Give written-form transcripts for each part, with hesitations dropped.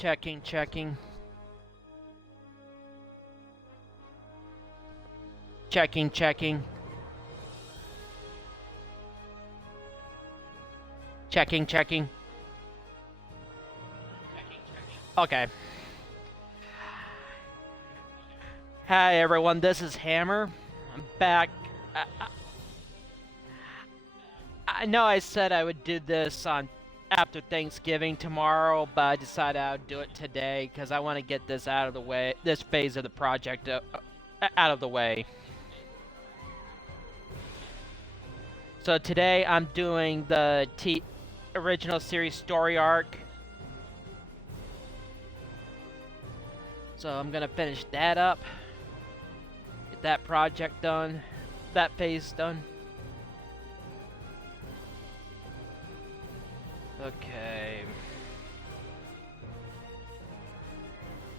Checking, checking. Checking, checking. Checking, checking. Okay. Hi everyone, this is Hammer. I'm back. I know I said I would do this on after Thanksgiving tomorrow, but I decided I would do it today because I want to get this out of the way, this phase of the project out of the way. So today I'm doing the original series story arc. So I'm gonna finish that up, get that project done, that phase done. Okay.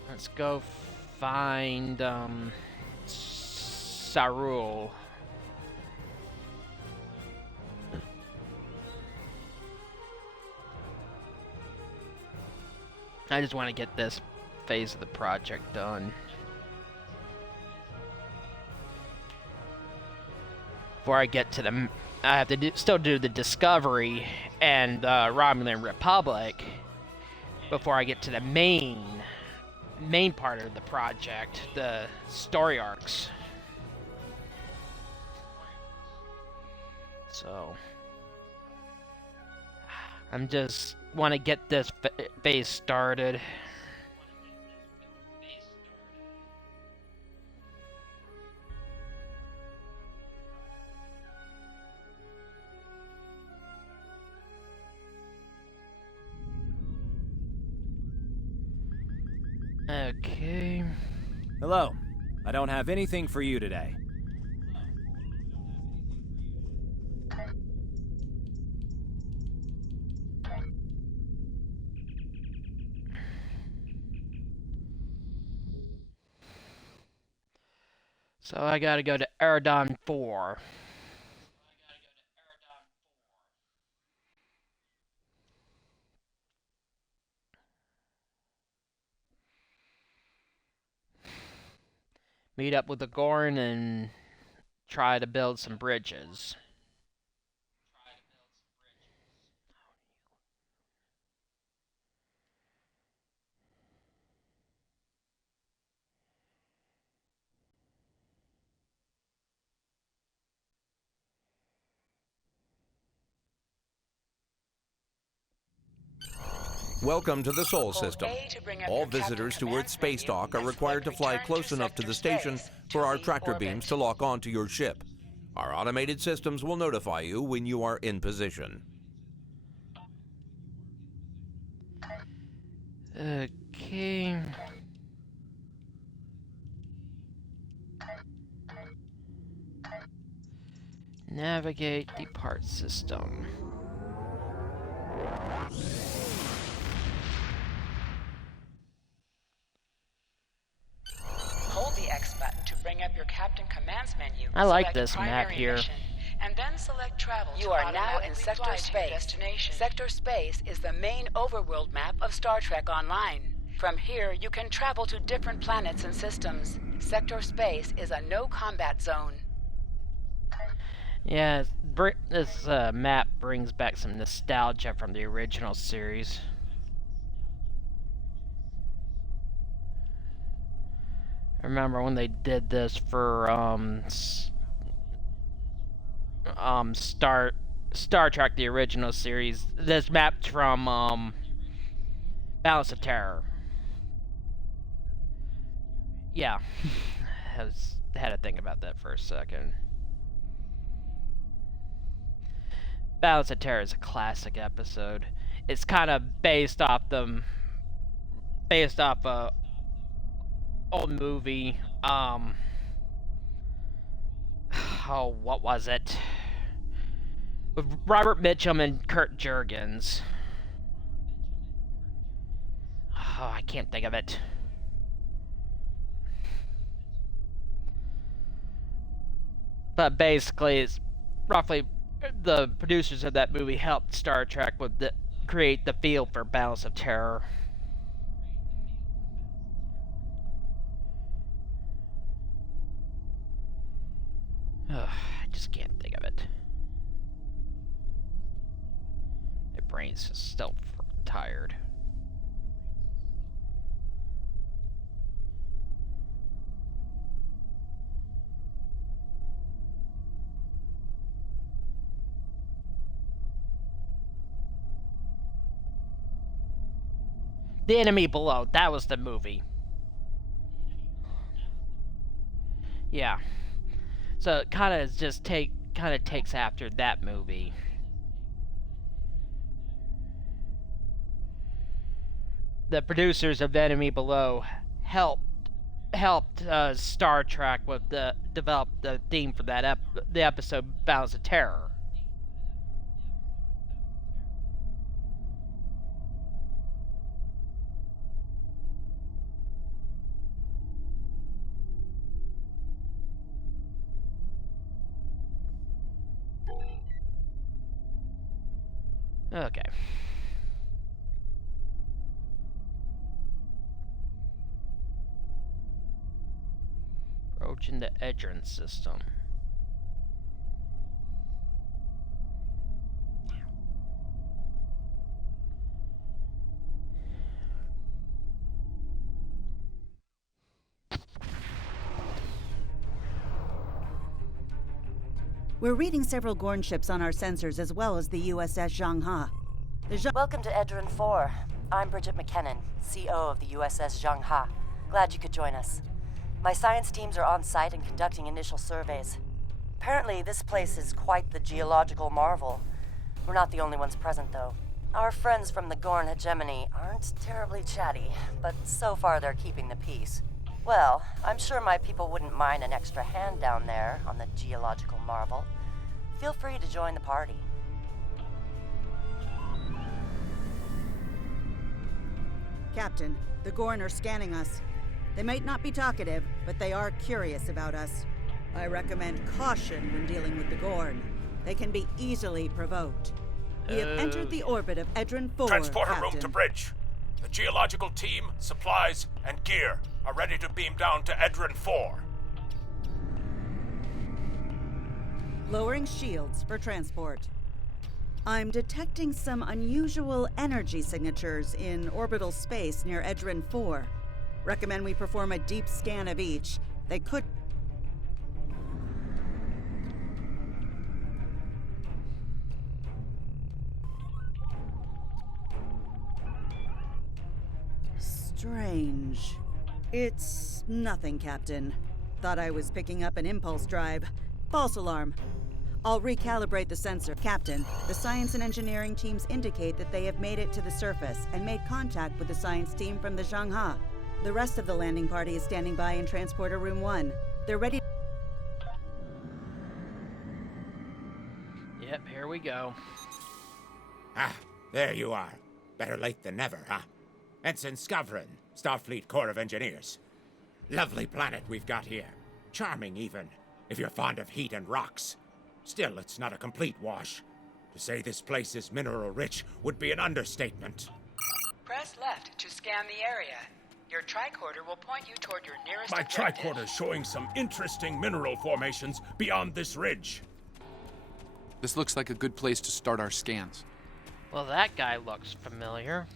Let's go find Sarul. I just want to get this phase of the project done before I get to the. I have to still do the Discovery and Romulan Republic before I get to the main part of the project, the story arcs. So I'm just want to get this phase started. Okay. Hello. I don't have anything for you today. So I gotta go to Erden IV. Meet up with the Gorn and try to build some bridges. Welcome to the Sol System. All visitors to Earth's space dock are required to fly close enough to the station for our tractor beams to lock onto your ship. Our automated systems will notify you when you are in position. Okay. Navigate depart system. Hold the X button to bring up your Captain Commands menu. I like Select this map primary here. mission, and then select travel. You to are now in automatically Sector fly to your Space. destination. Sector Space is the main overworld map of Star Trek Online. From here, you can travel to different planets and systems. Sector Space is a no-combat zone. Yeah, this map brings back some nostalgia from the original series. I remember when they did this for Star Trek the original series. This map's from Balance of Terror. Yeah, had to think about that for a second. Balance of Terror is a classic episode. It's kind of based off a old movie. Oh, what was it? With Robert Mitchum and Kurt Jurgens. Oh, I can't think of it. But basically, it's roughly the producers of that movie helped Star Trek with create the feel for Balance of Terror. Ugh, I just can't think of it. My brain's just still tired. The Enemy Below, that was the movie. Yeah. So it kind of takes after that movie. The producers of The Enemy Below helped Star Trek with develop the theme for that the episode Balance of Terror. Okay. Approaching the Erden system. We're reading several Gorn ships on our sensors as well as the USS Zhangha. Welcome to Erden IV. I'm Bridget McKinnon, CO of the USS Zhangha. Glad you could join us. My science teams are on site and conducting initial surveys. Apparently, this place is quite the geological marvel. We're not the only ones present, though. Our friends from the Gorn hegemony aren't terribly chatty, but so far they're keeping the peace. Well, I'm sure my people wouldn't mind an extra hand down there on the geological marvel. Feel free to join the party. Captain, the Gorn are scanning us. They might not be talkative, but they are curious about us. I recommend caution when dealing with the Gorn. They can be easily provoked. We have entered the orbit of Erden IV, Transporter Captain. room to bridge. The geological team, supplies, and gear are ready to beam down to Erden IV. Lowering shields for transport. I'm detecting some unusual energy signatures in orbital space near Erden IV. Recommend we perform a deep scan of each. They could... Strange. It's nothing, Captain. Thought I was picking up an impulse drive. False alarm. I'll recalibrate the sensor. Captain, the science and engineering teams indicate that they have made it to the surface and made contact with the science team from the Zhangha. The rest of the landing party is standing by in Transporter Room 1. They're ready. Yep, here we go. Ah, there you are. Better late than never, huh? Ensign Skavron, Starfleet Corps of Engineers. Lovely planet we've got here. Charming, even, if you're fond of heat and rocks. Still, it's not a complete wash. To say this place is mineral-rich would be an understatement. Press left to scan the area. Your tricorder will point you toward your nearest My objective. tricorder's showing some interesting mineral formations beyond this ridge. This looks like a good place to start our scans. Well, that guy looks familiar.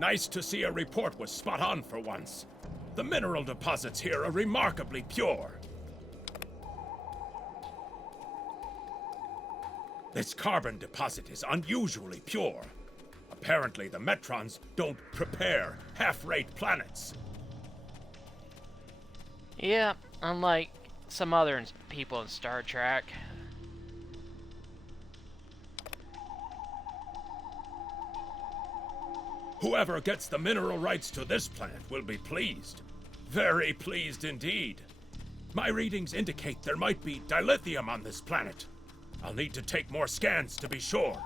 Nice to see a report was spot on for once. The mineral deposits here are remarkably pure. This carbon deposit is unusually pure. Apparently, the Metrons don't prepare half-rate planets. Yeah, unlike some other people in Star Trek. Whoever gets the mineral rights to this planet will be pleased. Very pleased indeed. My readings indicate there might be dilithium on this planet. I'll need to take more scans to be sure.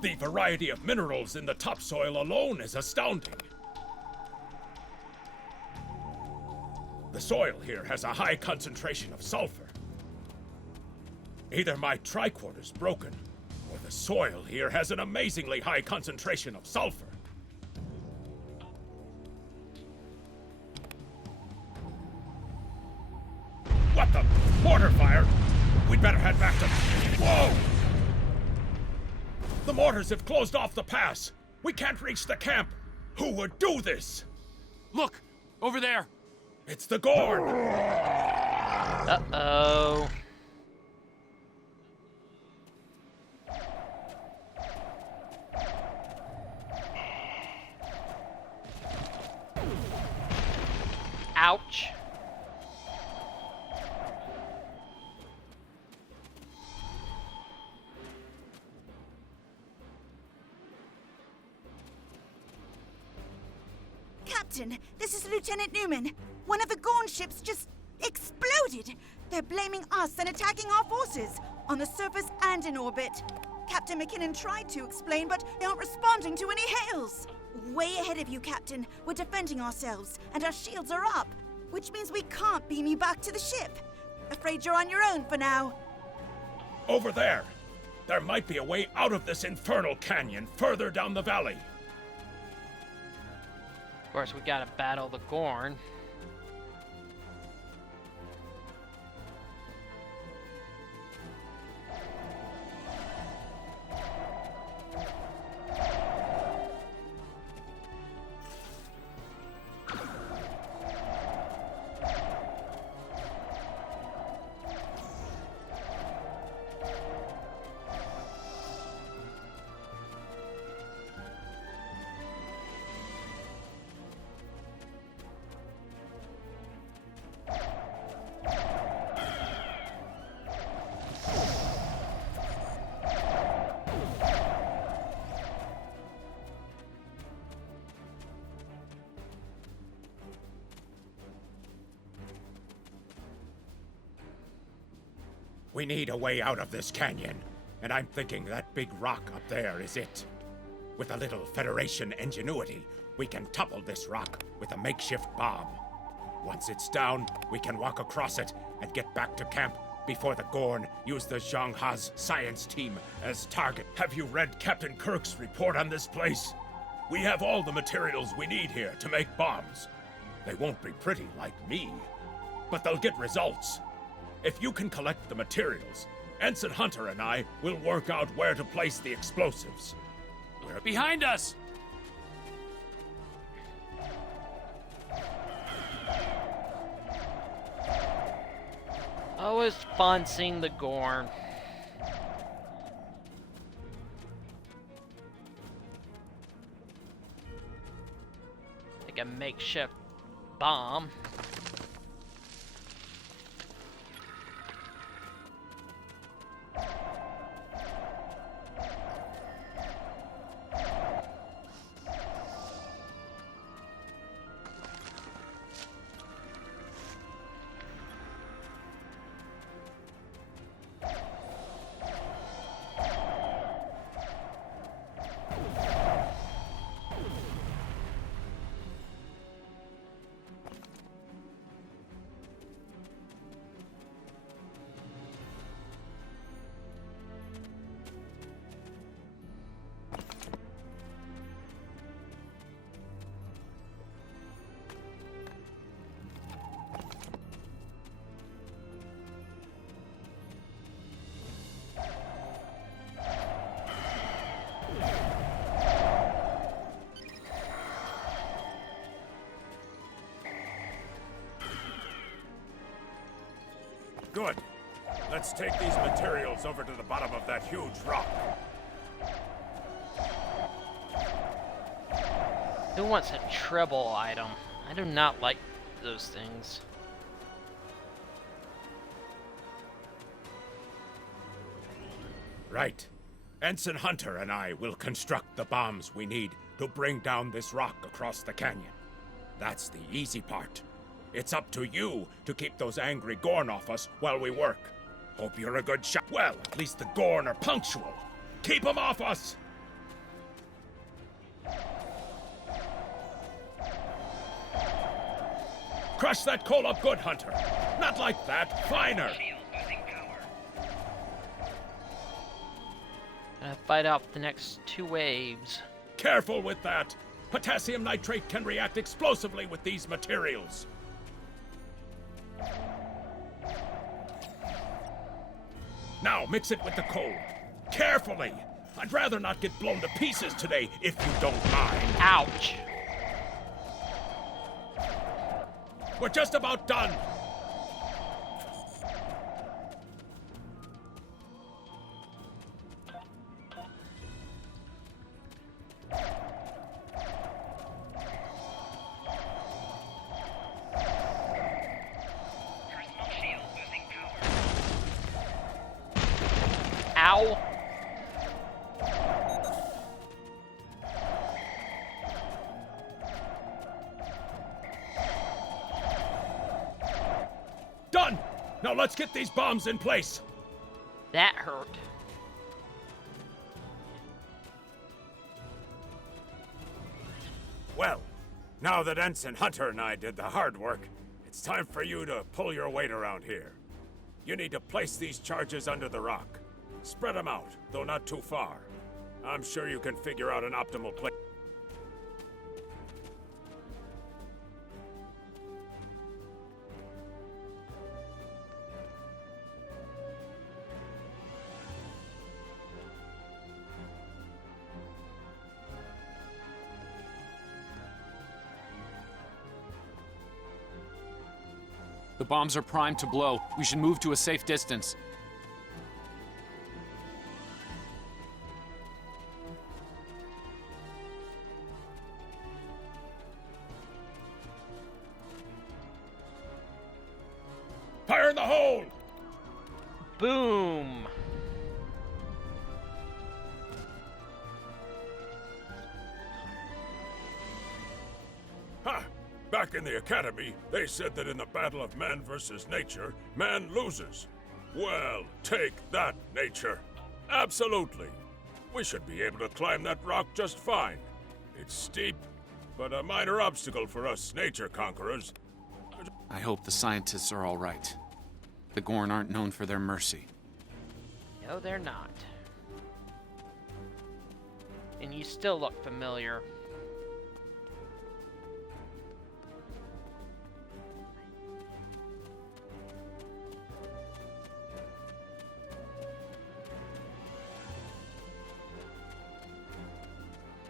The variety of minerals in the topsoil alone is astounding. The soil here has a high concentration of sulfur. Either my tricorder's broken, or the The soil here has an amazingly high concentration of sulfur. What the? Mortar fire? We'd better head back to... Whoa! The mortars have closed off the pass. We can't reach the camp. Who would do this? Look! Over there! It's the Gorn! Uh-oh. Ouch. Captain, this is Lieutenant Newman. One of the Gorn ships just exploded. They're blaming us and attacking our forces, on the surface and in orbit. Captain McKinnon tried to explain, but they aren't responding to any hails. Way ahead of you, Captain. We're defending ourselves, and our shields are up, which means we can't beam you back to the ship. Afraid you're on your own for now. Over there! There might be a way out of this infernal canyon further down the valley. Of course, we gotta battle the Gorn. We need a way out of this canyon, and I'm thinking that big rock up there is it. With a little Federation ingenuity, we can topple this rock with a makeshift bomb. Once it's down, we can walk across it and get back to camp before the Gorn use the Zhang Ha's science team as target. Have you read Captain Kirk's report on this place? We have all the materials we need here to make bombs. They won't be pretty like me, but they'll get results. If you can collect the materials, Ensign Hunter and I will work out where to place the explosives. We're Behind us! Always fun seeing the Gorn. Like a makeshift bomb. good. Let's take these materials over to the bottom of that huge rock. Who wants a treble item? I do not like those things. Right. Ensign Hunter and I will construct the bombs we need to bring down this rock across the canyon. That's the easy part. It's up to you to keep those angry Gorn off us while we work. Hope you're a good shot. Well, at least the Gorn are punctual. Keep them off us! Crush that coal up good, Hunter. Not like that. Finer. Fight off the next 2 waves. Careful with that! Potassium nitrate can react explosively with these materials. Now mix it with the cold. Carefully! I'd rather not get blown to pieces today, if you don't mind. Ouch! We're just about done. Ow! Done! Now let's get these bombs in place. That hurt. Well, now that Ensign Hunter and I did the hard work, it's time for you to pull your weight around here. You need to place these charges under the rock. Spread them out, though not too far. I'm sure you can figure out an optimal place. The bombs are primed to blow. We should move to a safe distance. Fire in the hole! Boom! Ha! Back in the Academy, they said that in the battle of man versus nature, man loses. Well, take that, nature. Absolutely. We should be able to climb that rock just fine. It's steep, but a minor obstacle for us nature conquerors. I hope the scientists are all right. The Gorn aren't known for their mercy. No, they're not. And you still look familiar.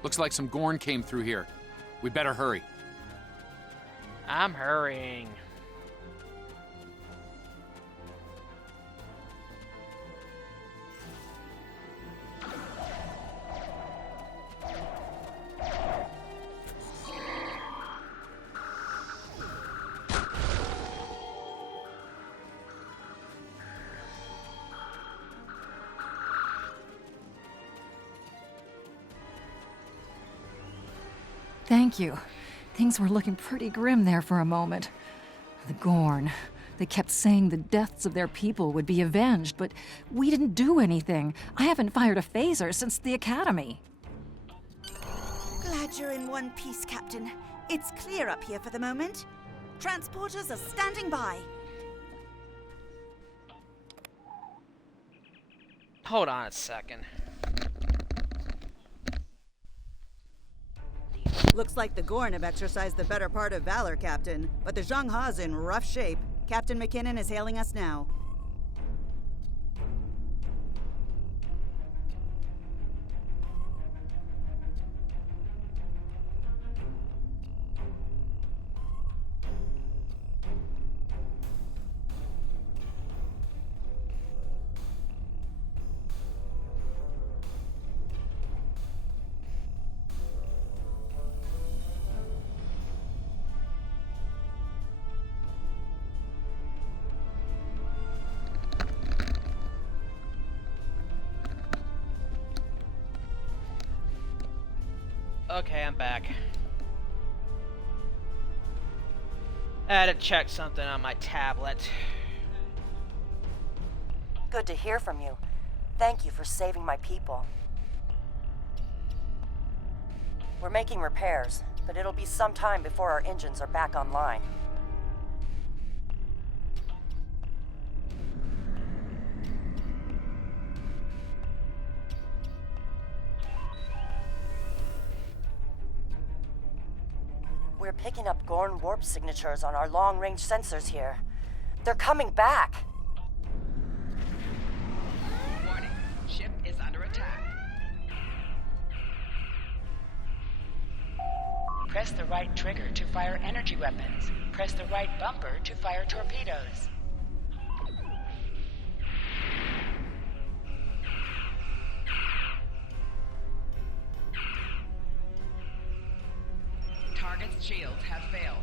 Looks like some Gorn came through here. We better hurry. I'm hurrying. Thank you. Things were looking pretty grim there for a moment. The Gorn. They kept saying the deaths of their people would be avenged, but we didn't do anything. I haven't fired a phaser since the Academy. Glad you're in one piece, Captain. It's clear up here for the moment. Transporters are standing by. Hold on a second. Looks like the Gorn have exercised the better part of valor, Captain. But the Zhang Ha's in rough shape. Captain McKinnon is hailing us now. Okay, I'm back. I had to check something on my tablet. Good to hear from you. Thank you for saving my people. We're making repairs, but it'll be some time before our engines are back online. We're picking up Gorn warp signatures on our long-range sensors here. They're coming back! Warning, ship is under attack. Press the right trigger to fire energy weapons. Press the right bumper to fire torpedoes. Target's shields have failed.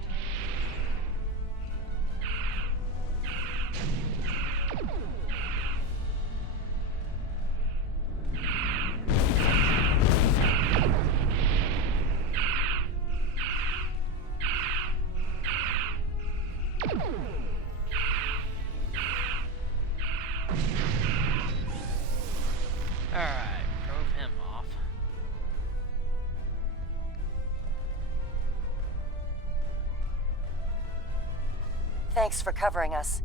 Alright, drove him off. Thanks for covering us.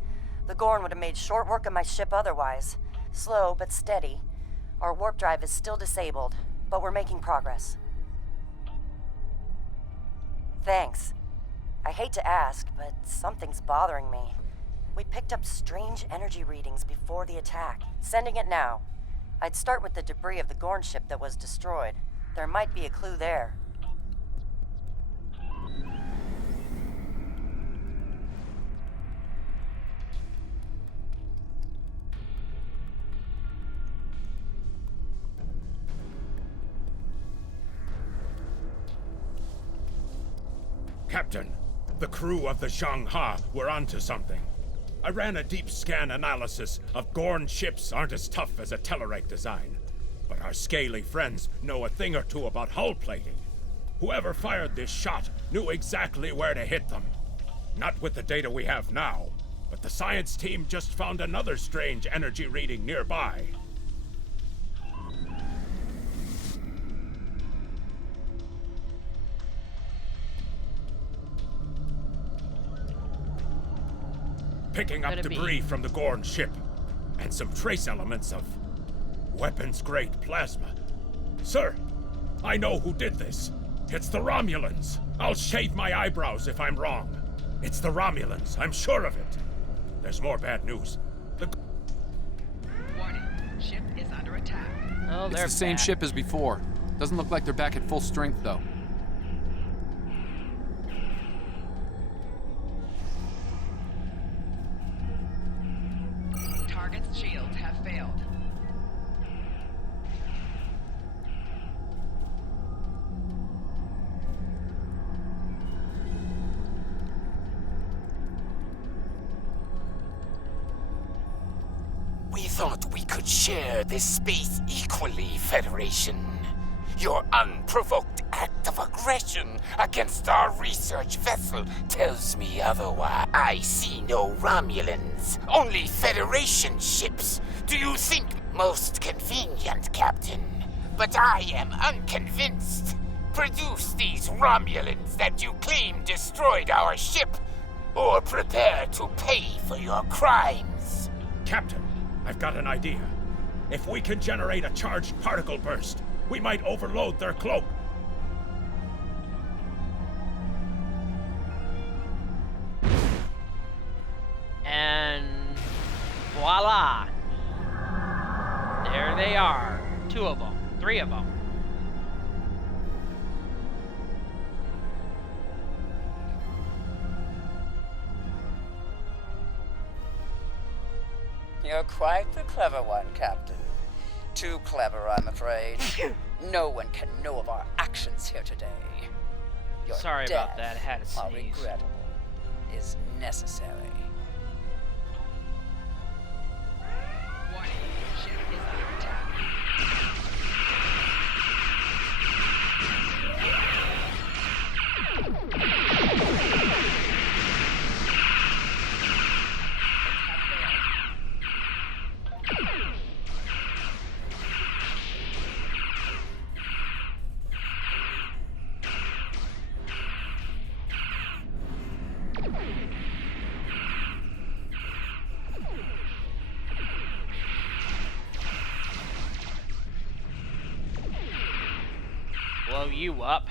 The Gorn would have made short work of my ship otherwise. Slow, but steady. Our warp drive is still disabled, but we're making progress. Thanks. I hate to ask, but something's bothering me. We picked up strange energy readings before the attack. Sending it now. I'd start with the debris of the Gorn ship that was destroyed. There might be a clue there. Captain, the crew of the Zhang-Ha were onto something. I ran a deep scan analysis of Gorn ships aren't as tough as a Tellarite design. But our scaly friends know a thing or two about hull plating. Whoever fired this shot knew exactly where to hit them. Not with the data we have now, but the science team just found another strange energy reading nearby. Picking up debris from the Gorn ship, and some trace elements of weapons-grade plasma. Sir, I know who did this. It's the Romulans. I'll shave my eyebrows if I'm wrong. It's the Romulans, I'm sure of it. There's more bad news. Warning, ship is under attack. Oh, it's the same ship as before. Doesn't look like they're back at full strength, though. Target's shields have failed. We thought we could share this space equally, Federation. Your unprovoked act of aggression against our research vessel tells me otherwise. I see no Romulans, only Federation ships. Do you think most convenient, Captain? But I am unconvinced. Produce these Romulans that you claim destroyed our ship, or prepare to pay for your crimes. Captain, I've got an idea. If we can generate a charged particle burst, we might overload their cloak. And voila! There they are. 2 of them. 3 of them. You're quite the clever one, Captain. Too clever, I'm afraid. No one can know of our actions here today. Your Sorry death, about that. I had to while sneeze. regrettable, is necessary. Warning, ship is under attack. Blow you up.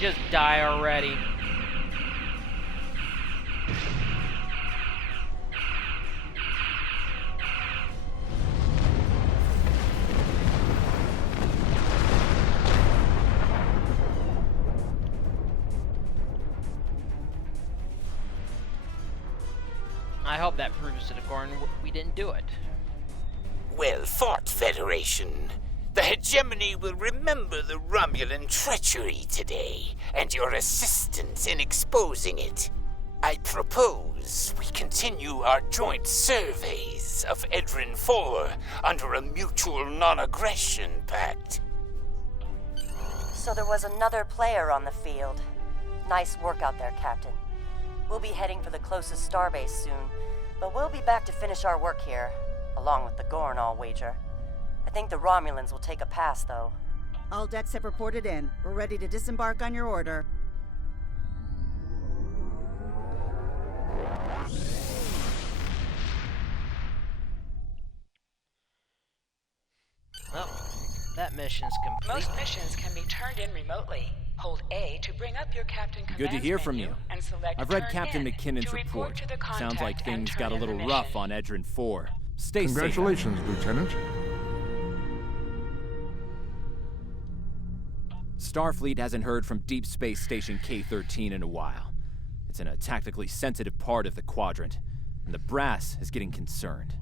Just die already. I hope that proves to the Gorn we didn't do it. Well fought, Federation. The hegemony will remember the Romulan treachery today, and your assistance in exposing it. I propose we continue our joint surveys of Erden IV under a mutual non-aggression pact. So there was another player on the field. Nice work out there, Captain. We'll be heading for the closest starbase soon, but we'll be back to finish our work here, along with the Gorn, I'll wager. I think the Romulans will take a pass, though. All decks have reported in. We're ready to disembark on your order. Well, that mission's complete. Most missions can be turned in remotely. Hold A to bring up your Captain Commands Good to hear from menu you. and select I've read Turn Captain In McKinnon's to report. to the Sounds like contact things and got a turn in little the rough mission. on Erden IV. Stay safe. Congratulations, Lieutenant. Starfleet hasn't heard from Deep Space Station K-13 in a while. It's in a tactically sensitive part of the quadrant, and the brass is getting concerned.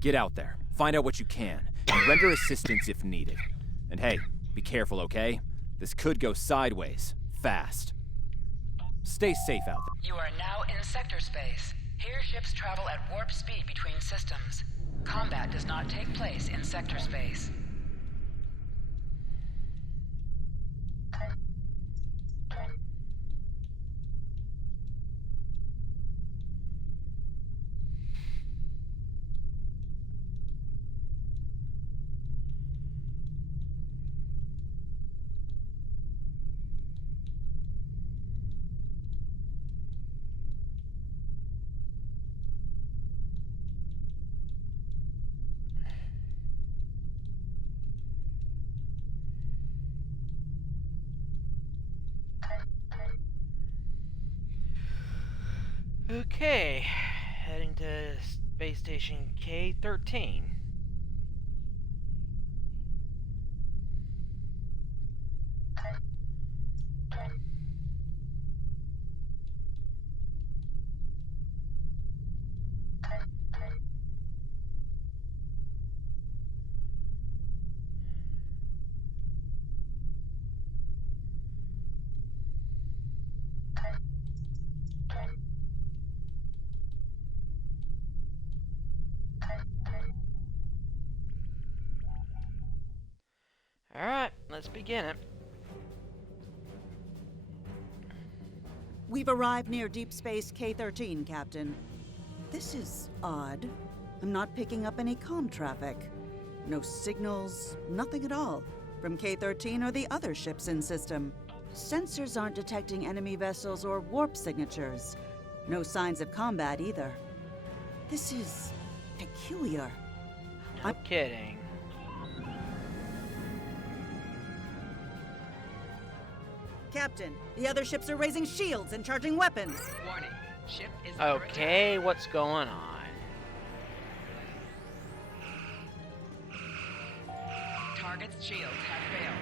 Get out there, find out what you can, and render assistance if needed. And hey, be careful, okay? This could go sideways, fast. Stay safe out there. You are now in sector space. Here ships travel at warp speed between systems. Combat does not take place in sector space. Okay, heading to Space Station K-13. Alright, let's begin it. We've arrived near Deep Space K-13, Captain. This is odd. I'm not picking up any comm traffic. No signals, nothing at all, from K-13 or the other ships in system. Sensors aren't detecting enemy vessels or warp signatures. No signs of combat either. This is peculiar. No kidding. Captain, the other ships are raising shields and charging weapons. Warning. Ship is Okay, what's going on? Target's shields have failed.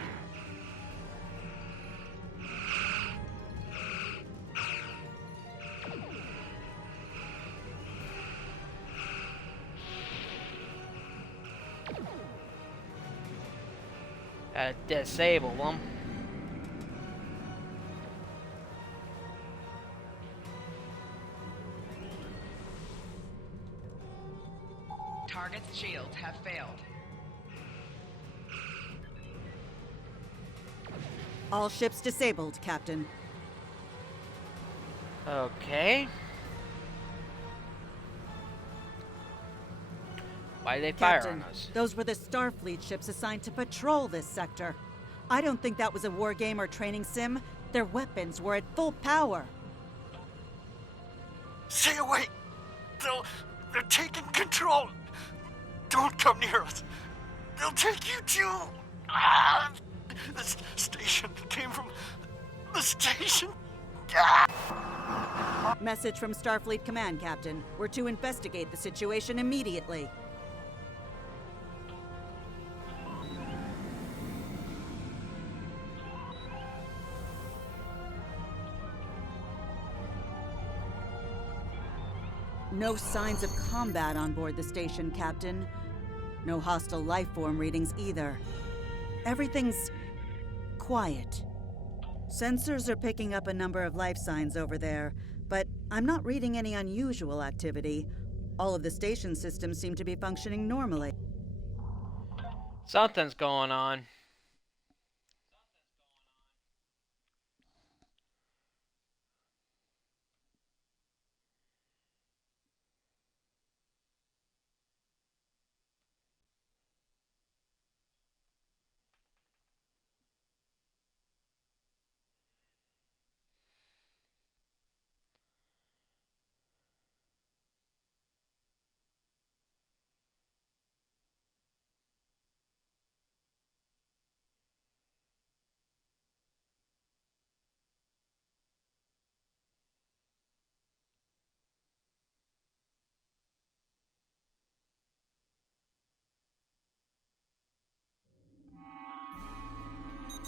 Gotta disable them. Target's shields have failed. All ships disabled, Captain. Okay. Why did they fire Captain, on us? those were the Starfleet ships assigned to patrol this sector. I don't think that was a war game or training sim. Their weapons were at full power. Stay away! They're taking control! Don't come near us! They'll take you too! This station came from The station. Message from Starfleet Command, Captain. We're to investigate the situation immediately. No signs of combat on board the station, Captain. No hostile life form readings either. Everything's quiet. Sensors are picking up a number of life signs over there, but I'm not reading any unusual activity. All of the station systems seem to be functioning normally. Something's going on.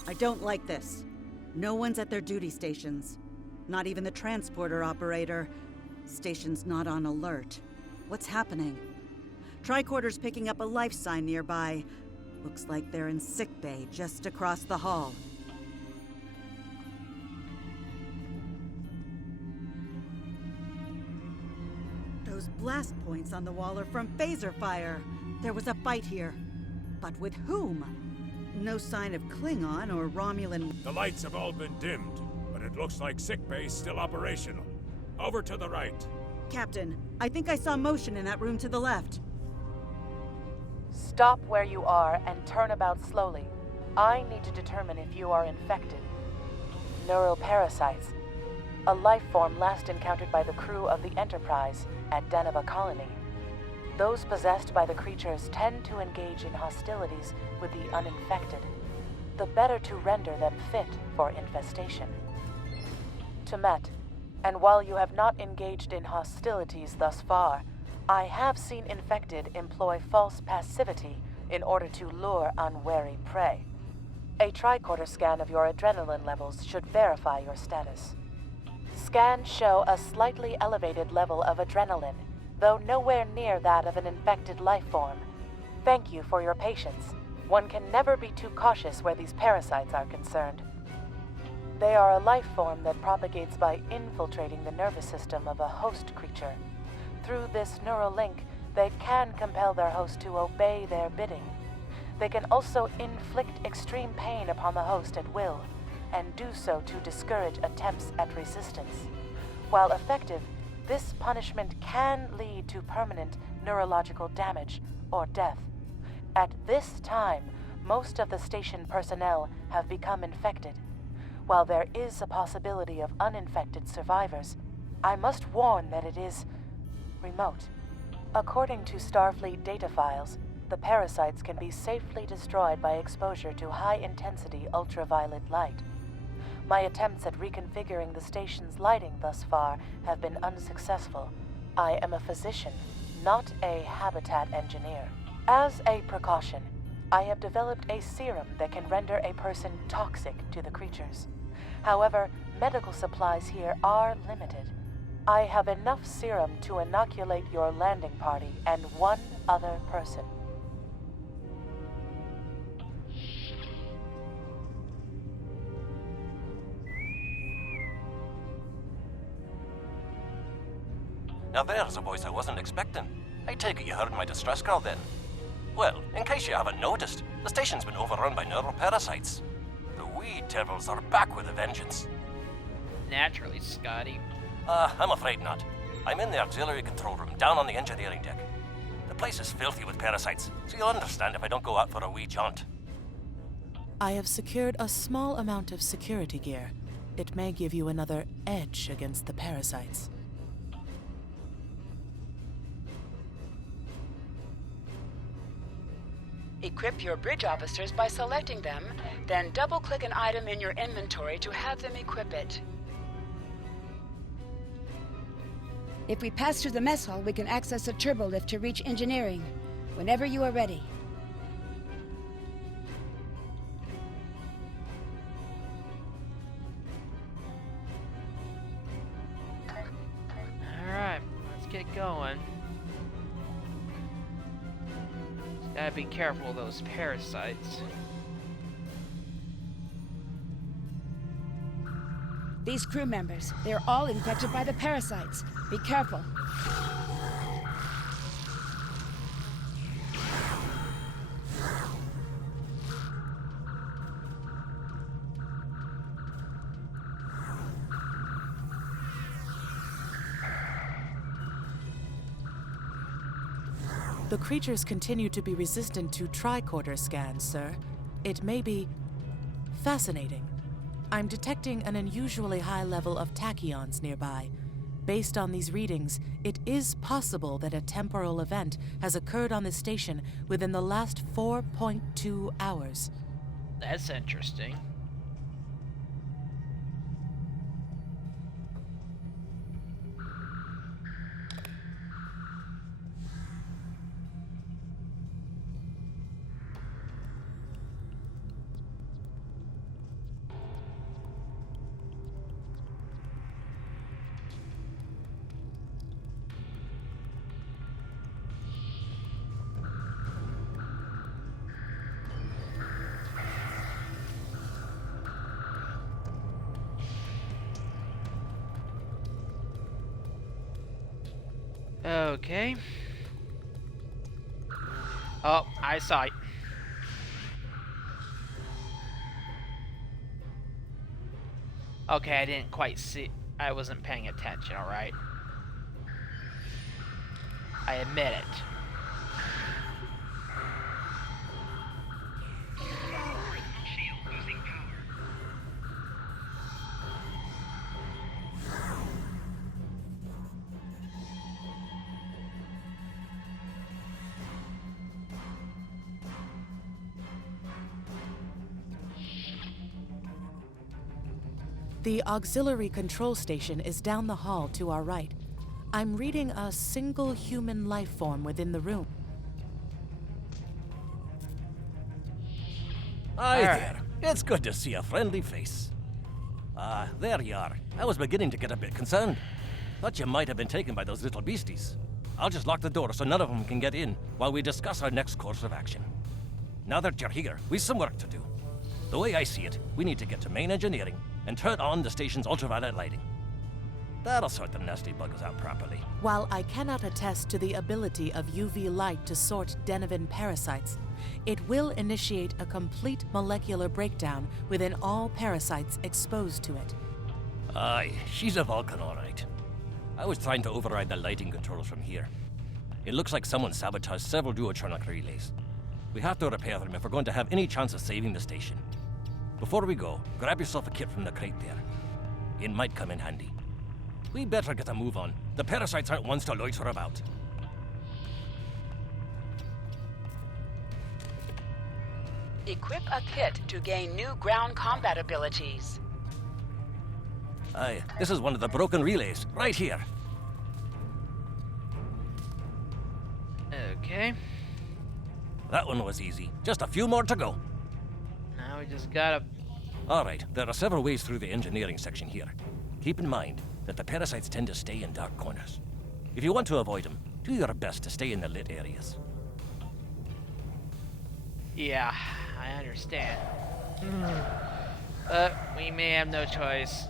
I don't like this. No one's at their duty stations. Not even the transporter operator. Station's not on alert. What's happening? Tricorder's picking up a life sign nearby. Looks like they're in sickbay just across the hall. Those blast points on the wall are from phaser fire. There was a fight here. But with whom? No sign of Klingon or Romulan. The lights have all been dimmed, but it looks like sickbay's still operational. Over to the right. Captain, I think I saw motion in that room to the left. Stop where you are and turn about slowly. I need to determine if you are infected. Neural parasites. A life form last encountered by the crew of the Enterprise at Deneva Colony. Those possessed by the creatures tend to engage in hostilities with the uninfected, the better to render them fit for infestation. Tumet, and while you have not engaged in hostilities thus far, I have seen infected employ false passivity in order to lure unwary prey. A tricorder scan of your adrenaline levels should verify your status. Scans show a slightly elevated level of adrenaline, though nowhere near that of an infected life form. Thank you for your patience. One can never be too cautious where these parasites are concerned. They are a life form that propagates by infiltrating the nervous system of a host creature. Through this neural link, they can compel their host to obey their bidding. They can also inflict extreme pain upon the host at will, and do so to discourage attempts at resistance. While effective, this punishment can lead to permanent neurological damage or death. At this time, most of the station personnel have become infected. While there is a possibility of uninfected survivors, I must warn that it is remote. According to Starfleet data files, the parasites can be safely destroyed by exposure to high-intensity ultraviolet light. My attempts at reconfiguring the station's lighting thus far have been unsuccessful. I am a physician, not a habitat engineer. As a precaution, I have developed a serum that can render a person toxic to the creatures. However, medical supplies here are limited. I have enough serum to inoculate your landing party and one other person. Now there's a voice I wasn't expecting. I take it you heard my distress call then. Well, in case you haven't noticed, the station's been overrun by neural parasites. The wee devils are back with a vengeance. Naturally, Scotty. I'm afraid not. I'm in the auxiliary control room down on the engineering deck. The place is filthy with parasites, so you'll understand if I don't go out for a wee jaunt. I have secured a small amount of security gear. It may give you another edge against the parasites. Equip your bridge officers by selecting them, then double-click an item in your inventory to have them equip it. If we pass through the mess hall, we can access a turbolift to reach engineering. Whenever you are ready. Alright, let's get going. Just gotta be careful of those parasites. These crew members, they are all infected by the parasites. Be careful. The creatures continue to be resistant to tricorder scans, sir. It may be fascinating. I'm detecting an unusually high level of tachyons nearby. Based on these readings, it is possible that a temporal event has occurred on the station within the last 4.2 hours. That's interesting. Okay. Oh, I saw it. Okay, I didn't quite see. I wasn't paying attention, alright? I admit it. The auxiliary control station is down the hall to our right. I'm reading a single human life form within the room. Hi there. It's good to see a friendly face. There you are. I was beginning to get a bit concerned. Thought you might have been taken by those little beasties. I'll just lock the door so none of them can get in while we discuss our next course of action. Now that you're here, we've some work to do. The way I see it, we need to get to main engineering and turn on the station's ultraviolet lighting. That'll sort the nasty buggers out properly. While I cannot attest to the ability of UV light to sort Denivan parasites, it will initiate a complete molecular breakdown within all parasites exposed to it. Aye, she's a Vulcan, all right. I was trying to override the lighting controls from here. It looks like someone sabotaged several duotronic relays. We have to repair them if we're going to have any chance of saving the station. Before we go, grab yourself a kit from the crate there. It might come in handy. We better get a move on. The parasites aren't ones to loiter about. Equip a kit to gain new ground combat abilities. Aye, this is one of the broken relays, right here. Okay. That one was easy. Just a few more to go. Now we just gotta... Alright, there are several ways through the engineering section here. Keep in mind that the parasites tend to stay in dark corners. If you want to avoid them, do your best to stay in the lit areas. Yeah, I understand. But we may have no choice.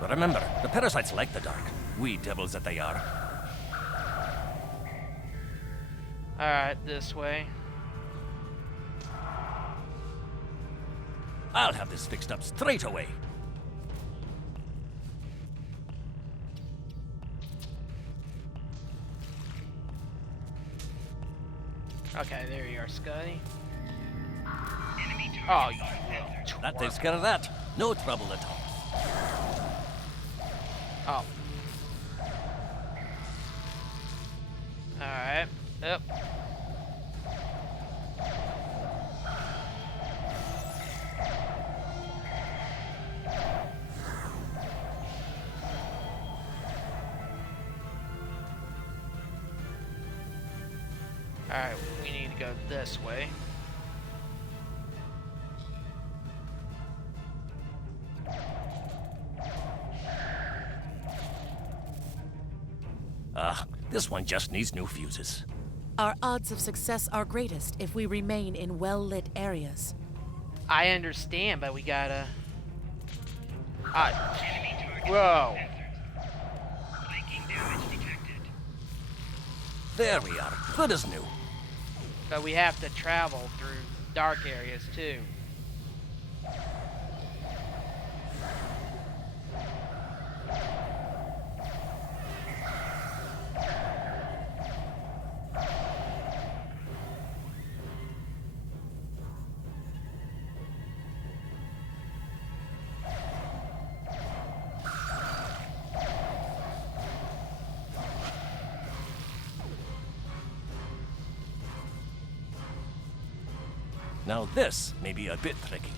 But remember, the parasites like the dark. Wee devils that they are. Alright, this way. I'll have this fixed up straight away. Okay, there you are, Scotty. Oh, you little twerp. That takes care of that. No trouble at all. Oh. Alright. Yep. Alright, we need to go this way. This one just needs new fuses. Our odds of success are greatest if we remain in well-lit areas. I understand, but we gotta... Whoa. There we are. Good as new. But we have to travel through dark areas, too. Now this may be a bit tricky.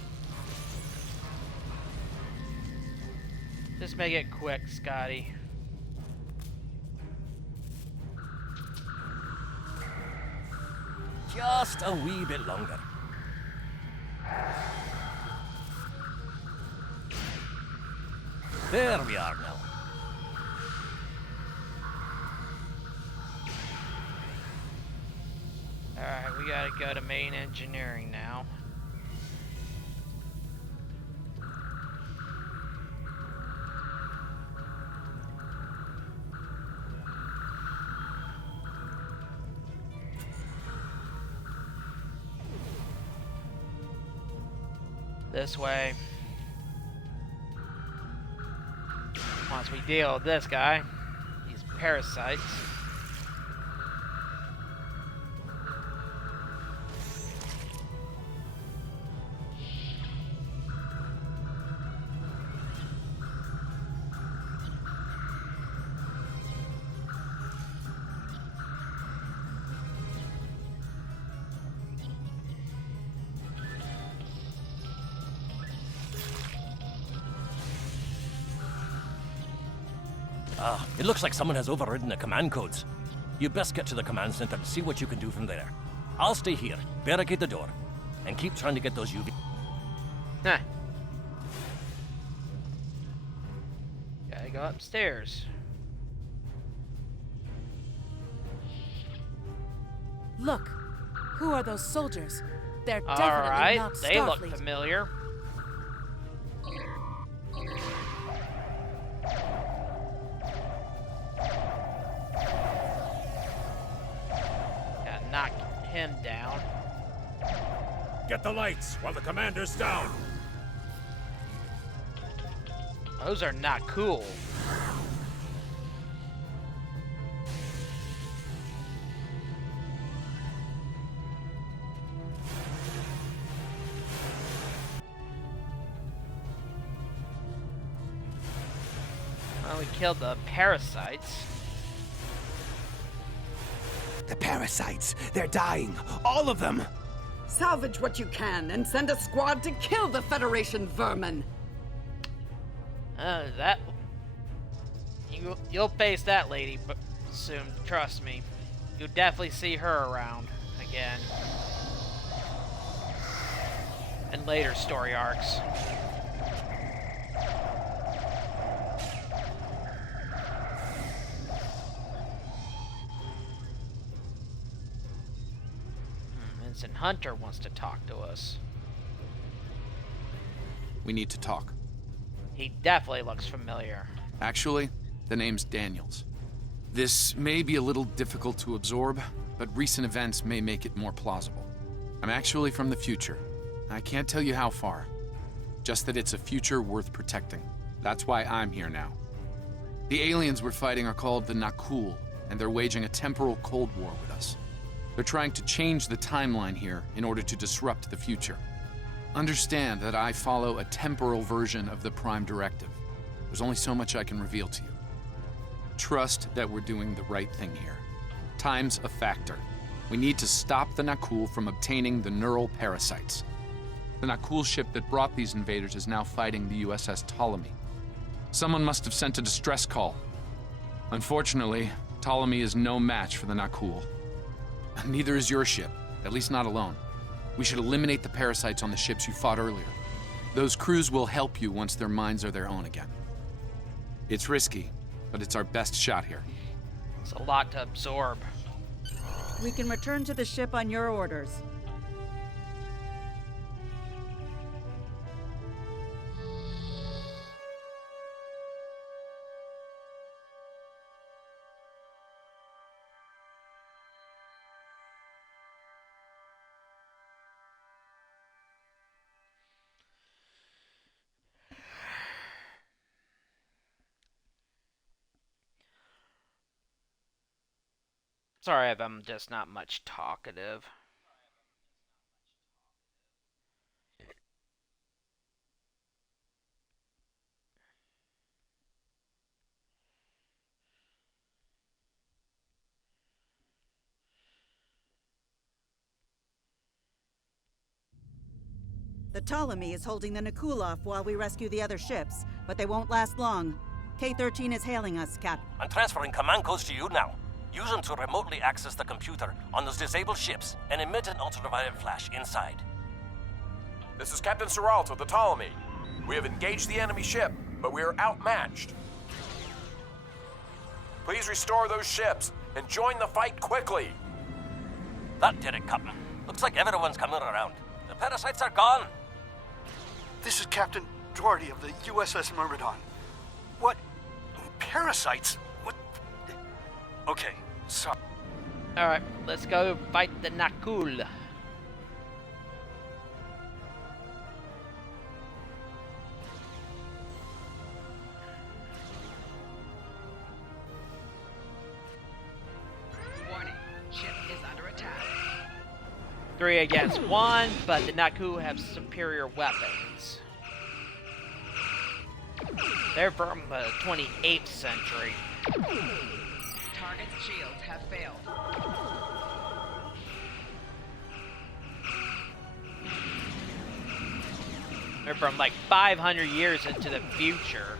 Just make it quick, Scotty. Just a wee bit longer. There we are now. Alright, we gotta go to main engineering now. This way. Once we deal with this guy, these parasites. It looks like someone has overridden the command codes. You best get to the command center and see what you can do from there. I'll stay here, barricade the door, and keep trying to get those UV... Huh. Gotta go upstairs. Look, who are those soldiers? They're definitely Alright, not they Starfleet. look familiar. Gotta knock him down. Get the lights while the commander's down. Those are not cool. Well, we killed the parasites. The parasites, they're dying. All of them. Salvage what you can and send a squad to kill the Federation vermin. That... You'll face that lady soon, trust me. You'll definitely see her around again. In later story arcs. Vincent Hunter wants to talk to us. We need to talk. He definitely looks familiar. Actually, the name's Daniels. This may be a little difficult to absorb, but recent events may make it more plausible. I'm actually from the future. I can't tell you how far. Just that it's a future worth protecting. That's why I'm here now. The aliens we're fighting are called the Nakul, and they're waging a temporal Cold War with us. They're trying to change the timeline here in order to disrupt the future. Understand that I follow a temporal version of the Prime Directive. There's only so much I can reveal to you. Trust that we're doing the right thing here. Time's a factor. We need to stop the Nakul from obtaining the neural parasites. The Nakul ship that brought these invaders is now fighting the USS Ptolemy. Someone must have sent a distress call. Unfortunately, Ptolemy is no match for the Nakul. Neither is your ship, at least not alone. We should eliminate the parasites on the ships you fought earlier. Those crews will help you once their minds are their own again. It's risky, but it's our best shot here. It's a lot to absorb. We can return to the ship on your orders. Sorry if I'm just not much talkative. The Ptolemy is holding the Nakul off while we rescue the other ships, but they won't last long. K-13 is hailing us, Cap. I'm transferring command codes to you now. Use them to remotely access the computer on those disabled ships and emit an ultraviolet flash inside. This is Captain Seralt of the Ptolemy. We have engaged the enemy ship, but we are outmatched. Please restore those ships and join the fight quickly. That did it, Captain. Looks like everyone's coming around. The parasites are gone. This is Captain Doherty of the USS Myrmidon. What? Parasites? What? Okay, sorry. Alright, let's go fight the Nakul. Warning, ship is under attack. 3 against 1, but the Nakul have superior weapons. They're from the 28th century. Target's shields have failed. They're from like 500 years into the future.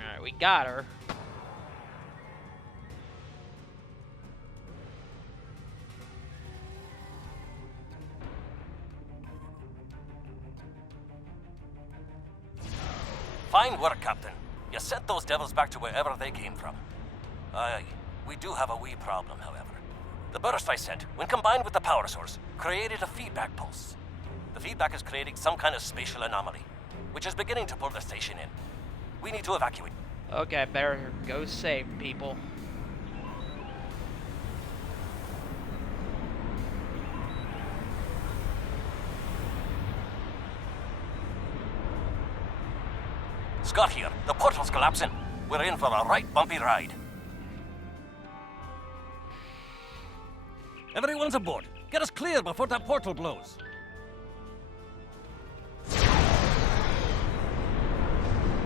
Alright, we got her. Fine work, Captain. You sent those devils back to wherever they came from. Aye, we do have a wee problem, however. The burst I sent, when combined with the power source, created a feedback pulse. The feedback is creating some kind of spatial anomaly, which is beginning to pull the station in. We need to evacuate. Okay, better go save people. Scott here. The portal's collapsing. We're in for a right bumpy ride. Everyone's aboard. Get us clear before that portal blows.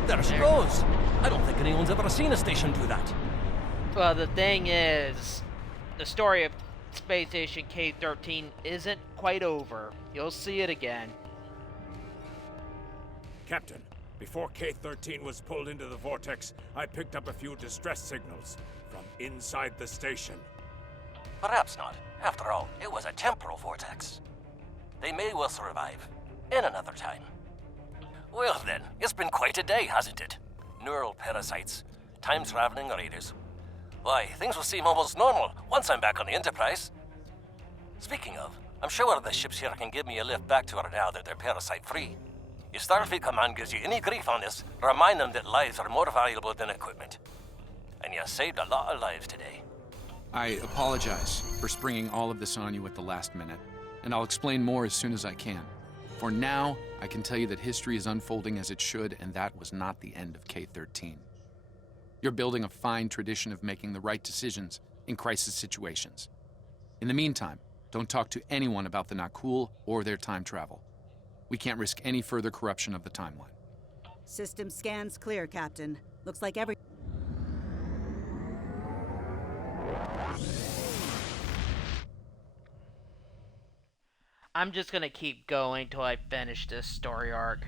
There she goes. I don't think anyone's ever seen a station do that. Well, the thing is, the story of Space Station K-13 isn't quite over. You'll see it again. Captain, before K-13 was pulled into the vortex, I picked up a few distress signals from inside the station. Perhaps not. After all, it was a temporal vortex. They may well survive. In another time. Well then, it's been quite a day, hasn't it? Neural parasites, time-traveling raiders. Why, things will seem almost normal once I'm back on the Enterprise. Speaking of, I'm sure the ships here can give me a lift back to her now that they're parasite-free. If Starfleet Command gives you any grief on this, remind them that lives are more valuable than equipment. And you saved a lot of lives today. I apologize for springing all of this on you at the last minute, and I'll explain more as soon as I can. For now, I can tell you that history is unfolding as it should, and that was not the end of K-13. You're building a fine tradition of making the right decisions in crisis situations. In the meantime, don't talk to anyone about the Nakul or their time travel. We can't risk any further corruption of the timeline. System scans clear, Captain. Looks like every... I'm just gonna keep going till I finish this story arc.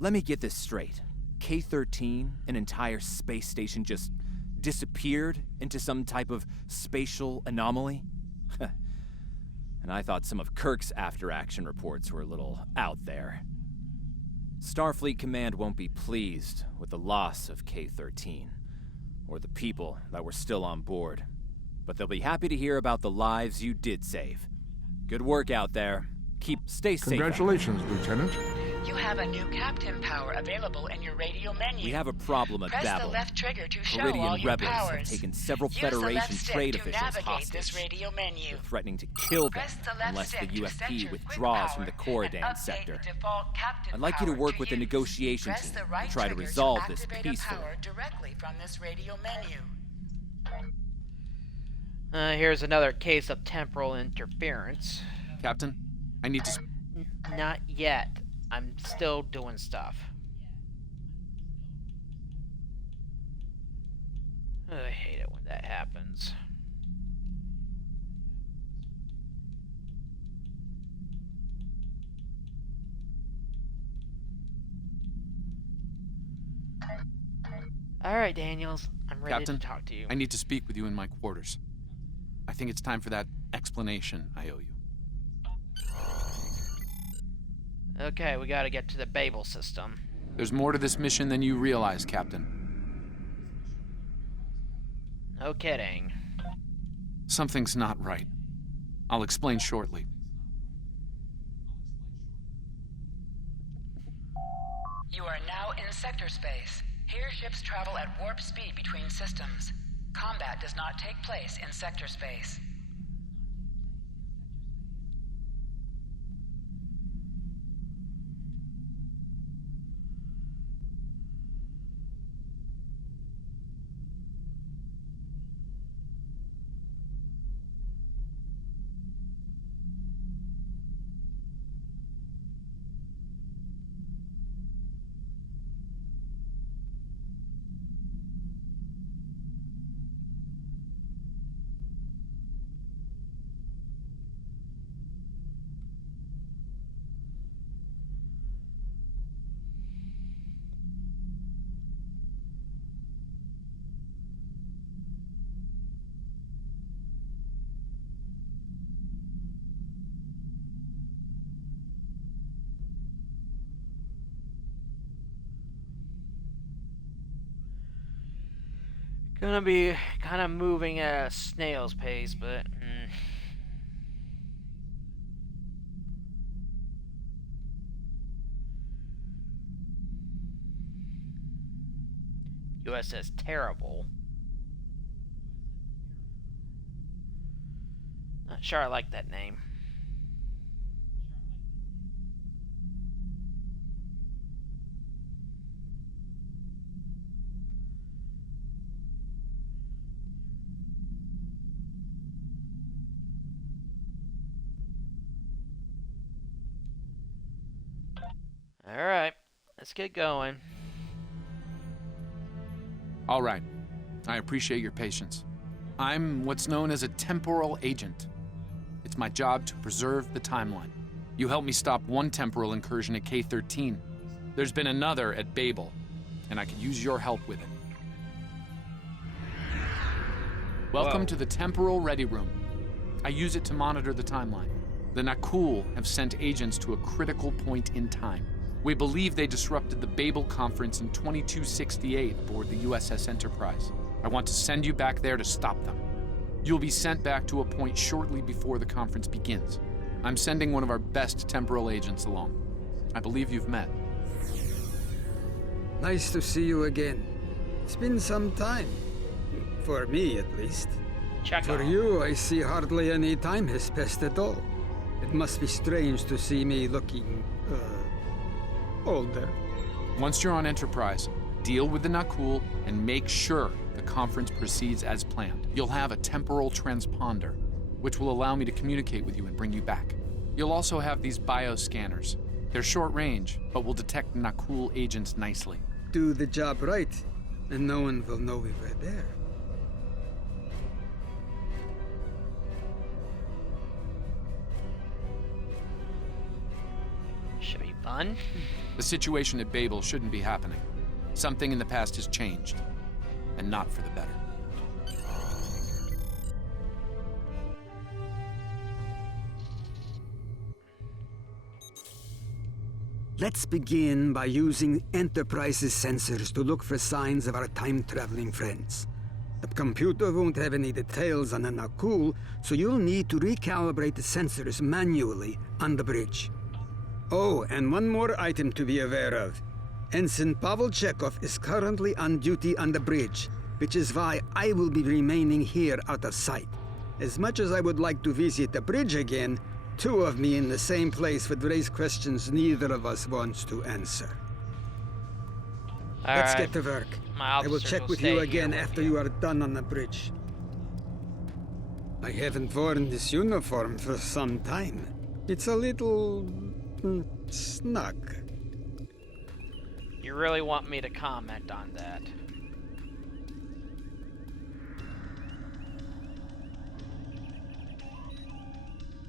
Let me get this straight. K-13, an entire space station, just disappeared into some type of spatial anomaly? And I thought some of Kirk's after-action reports were a little out there. Starfleet Command won't be pleased with the loss of K-13, or the people that were still on board. But they'll be happy to hear about the lives you did save. Good work out there. Stay safe. Congratulations, Lieutenant. You have a new captain power available in your radio menu. We have a problem at Press Babel. the left trigger to show Meridian all your rebels powers. have taken several Use Federation the left stick trade to officials navigate hostage. this radio menu. They're threatening to kill them Press the left unless the stick to set UFP your withdraws quick from the power and Corridan update sector. the default captain I'd like you to power work with the use. negotiation Press team the right and try to trigger resolve this activate a peacefully. power directly from this radio menu. Here's another case of temporal interference. Captain, I need to... Not yet. I'm still doing stuff. I hate it when that happens. Alright, Daniels. I'm ready Captain, to talk to you. I need to speak with you in my quarters. I think it's time for that explanation I owe you. Okay, we gotta get to the Babel system. There's more to this mission than you realize, Captain. No kidding. Something's not right. I'll explain shortly. You are now in sector space. Here ships travel at warp speed between systems. Combat does not take place in sector space. Gonna be kind of moving at a snail's pace, but... USS Terrible. Not sure I like that name. Alright, let's get going. All right. I appreciate your patience. I'm what's known as a temporal agent. It's my job to preserve the timeline. You helped me stop one temporal incursion at K-13. There's been another at Babel, and I could use your help with it. Welcome to the Temporal Ready Room. I use it to monitor the timeline. The Nakul have sent agents to a critical point in time. We believe they disrupted the Babel conference in 2268 aboard the USS Enterprise. I want to send you back there to stop them. You'll be sent back to a point shortly before the conference begins. I'm sending one of our best temporal agents along. I believe you've met. Nice to see you again. It's been some time. For me, at least. For you, I see hardly any time has passed at all. It must be strange to see me looking, older. Once you're on Enterprise, deal with the Nakul and make sure the conference proceeds as planned. You'll have a temporal transponder, which will allow me to communicate with you and bring you back. You'll also have these bioscanners. They're short range, but will detect Nakul agents nicely. Do the job right, and no one will know we were there. Should be fun. The situation at Babel shouldn't be happening. Something in the past has changed, and not for the better. Let's begin by using Enterprise's sensors to look for signs of our time-traveling friends. The computer won't have any details on the Nakul, so you'll need to recalibrate the sensors manually on the bridge. Oh, and one more item to be aware of. Ensign Pavel Chekhov is currently on duty on the bridge, which is why I will be remaining here out of sight. As much as I would like to visit the bridge again, two of me in the same place would raise questions neither of us wants to answer. Let's get to work. I will check with you again after you are done on the bridge. I haven't worn this uniform for some time. It's a little... snug. You really want me to comment on that?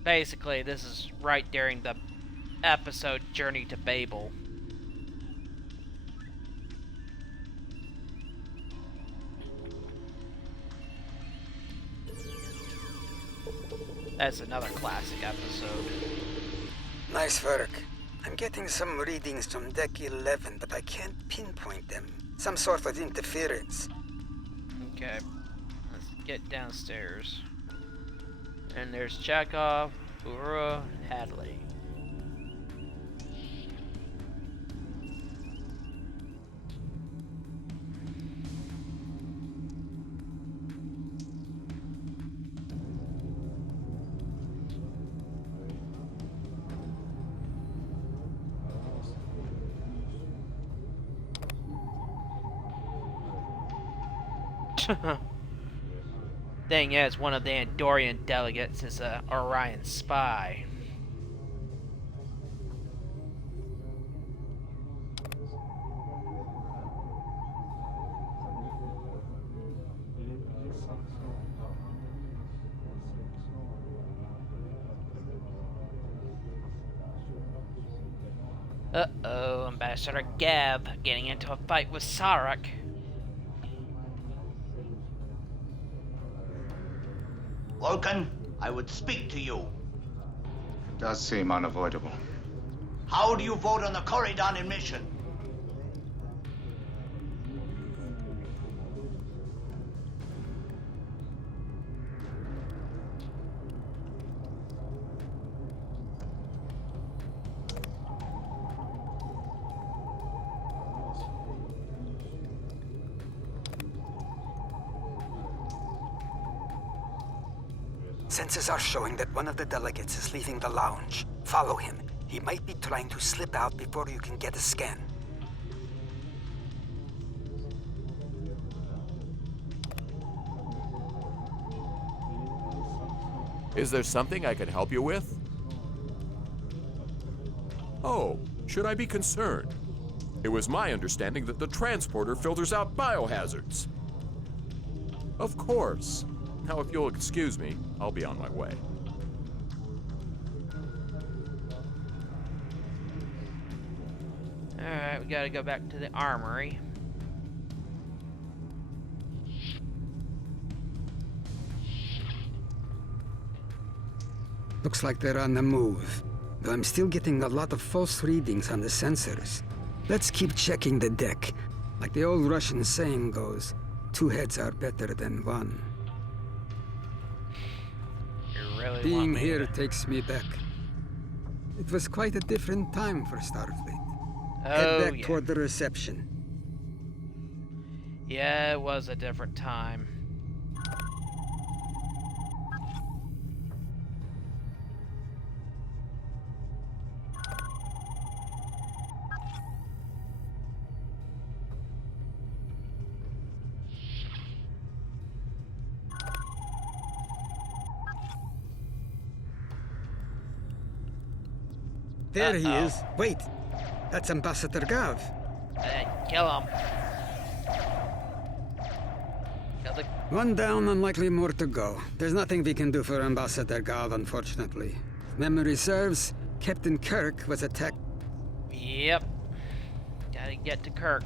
Basically, this is right during the episode Journey to Babel. That's another classic episode. Nice work. I'm getting some readings from Deck 11, but I can't pinpoint them. Some sort of interference. Okay. Let's get downstairs. And there's Chekhov, Uhura, and Hadley. Thing is, one of the Andorian delegates is a Orion spy. Uh-oh, Ambassador Gav getting into a fight with Sarek. Vulcan, I would speak to you. It does seem unavoidable. How do you vote on the Corridon admission? Sensors are showing that one of the delegates is leaving the lounge. Follow him. He might be trying to slip out before you can get a scan. Is there something I can help you with? Oh, should I be concerned? It was my understanding that the transporter filters out biohazards. Of course. Now, if you'll excuse me, I'll be on my way. Alright, we gotta go back to the armory. Looks like they're on the move. Though I'm still getting a lot of false readings on the sensors. Let's keep checking the deck. Like the old Russian saying goes, 2 heads are better than 1. Really Being here takes me back. It was quite a different time for Starfleet. Head back toward the reception. Yeah, it was a different time. There he is. Wait, that's Ambassador Gav. Kill him. Kill the... One down and likely more to go. There's nothing we can do for Ambassador Gav, unfortunately. If memory serves, Captain Kirk was attacked. Yep. Gotta get to Kirk.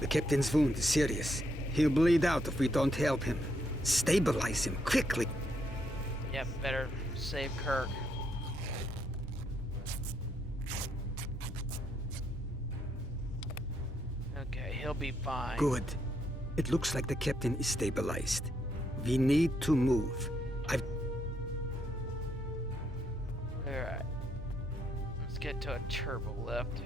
The captain's wound is serious. He'll bleed out if we don't help him. Stabilize him quickly. Yep, better save Kirk. Okay, he'll be fine. Good. It looks like the captain is stabilized. We need to move. Alright. Let's get to a turbo lift.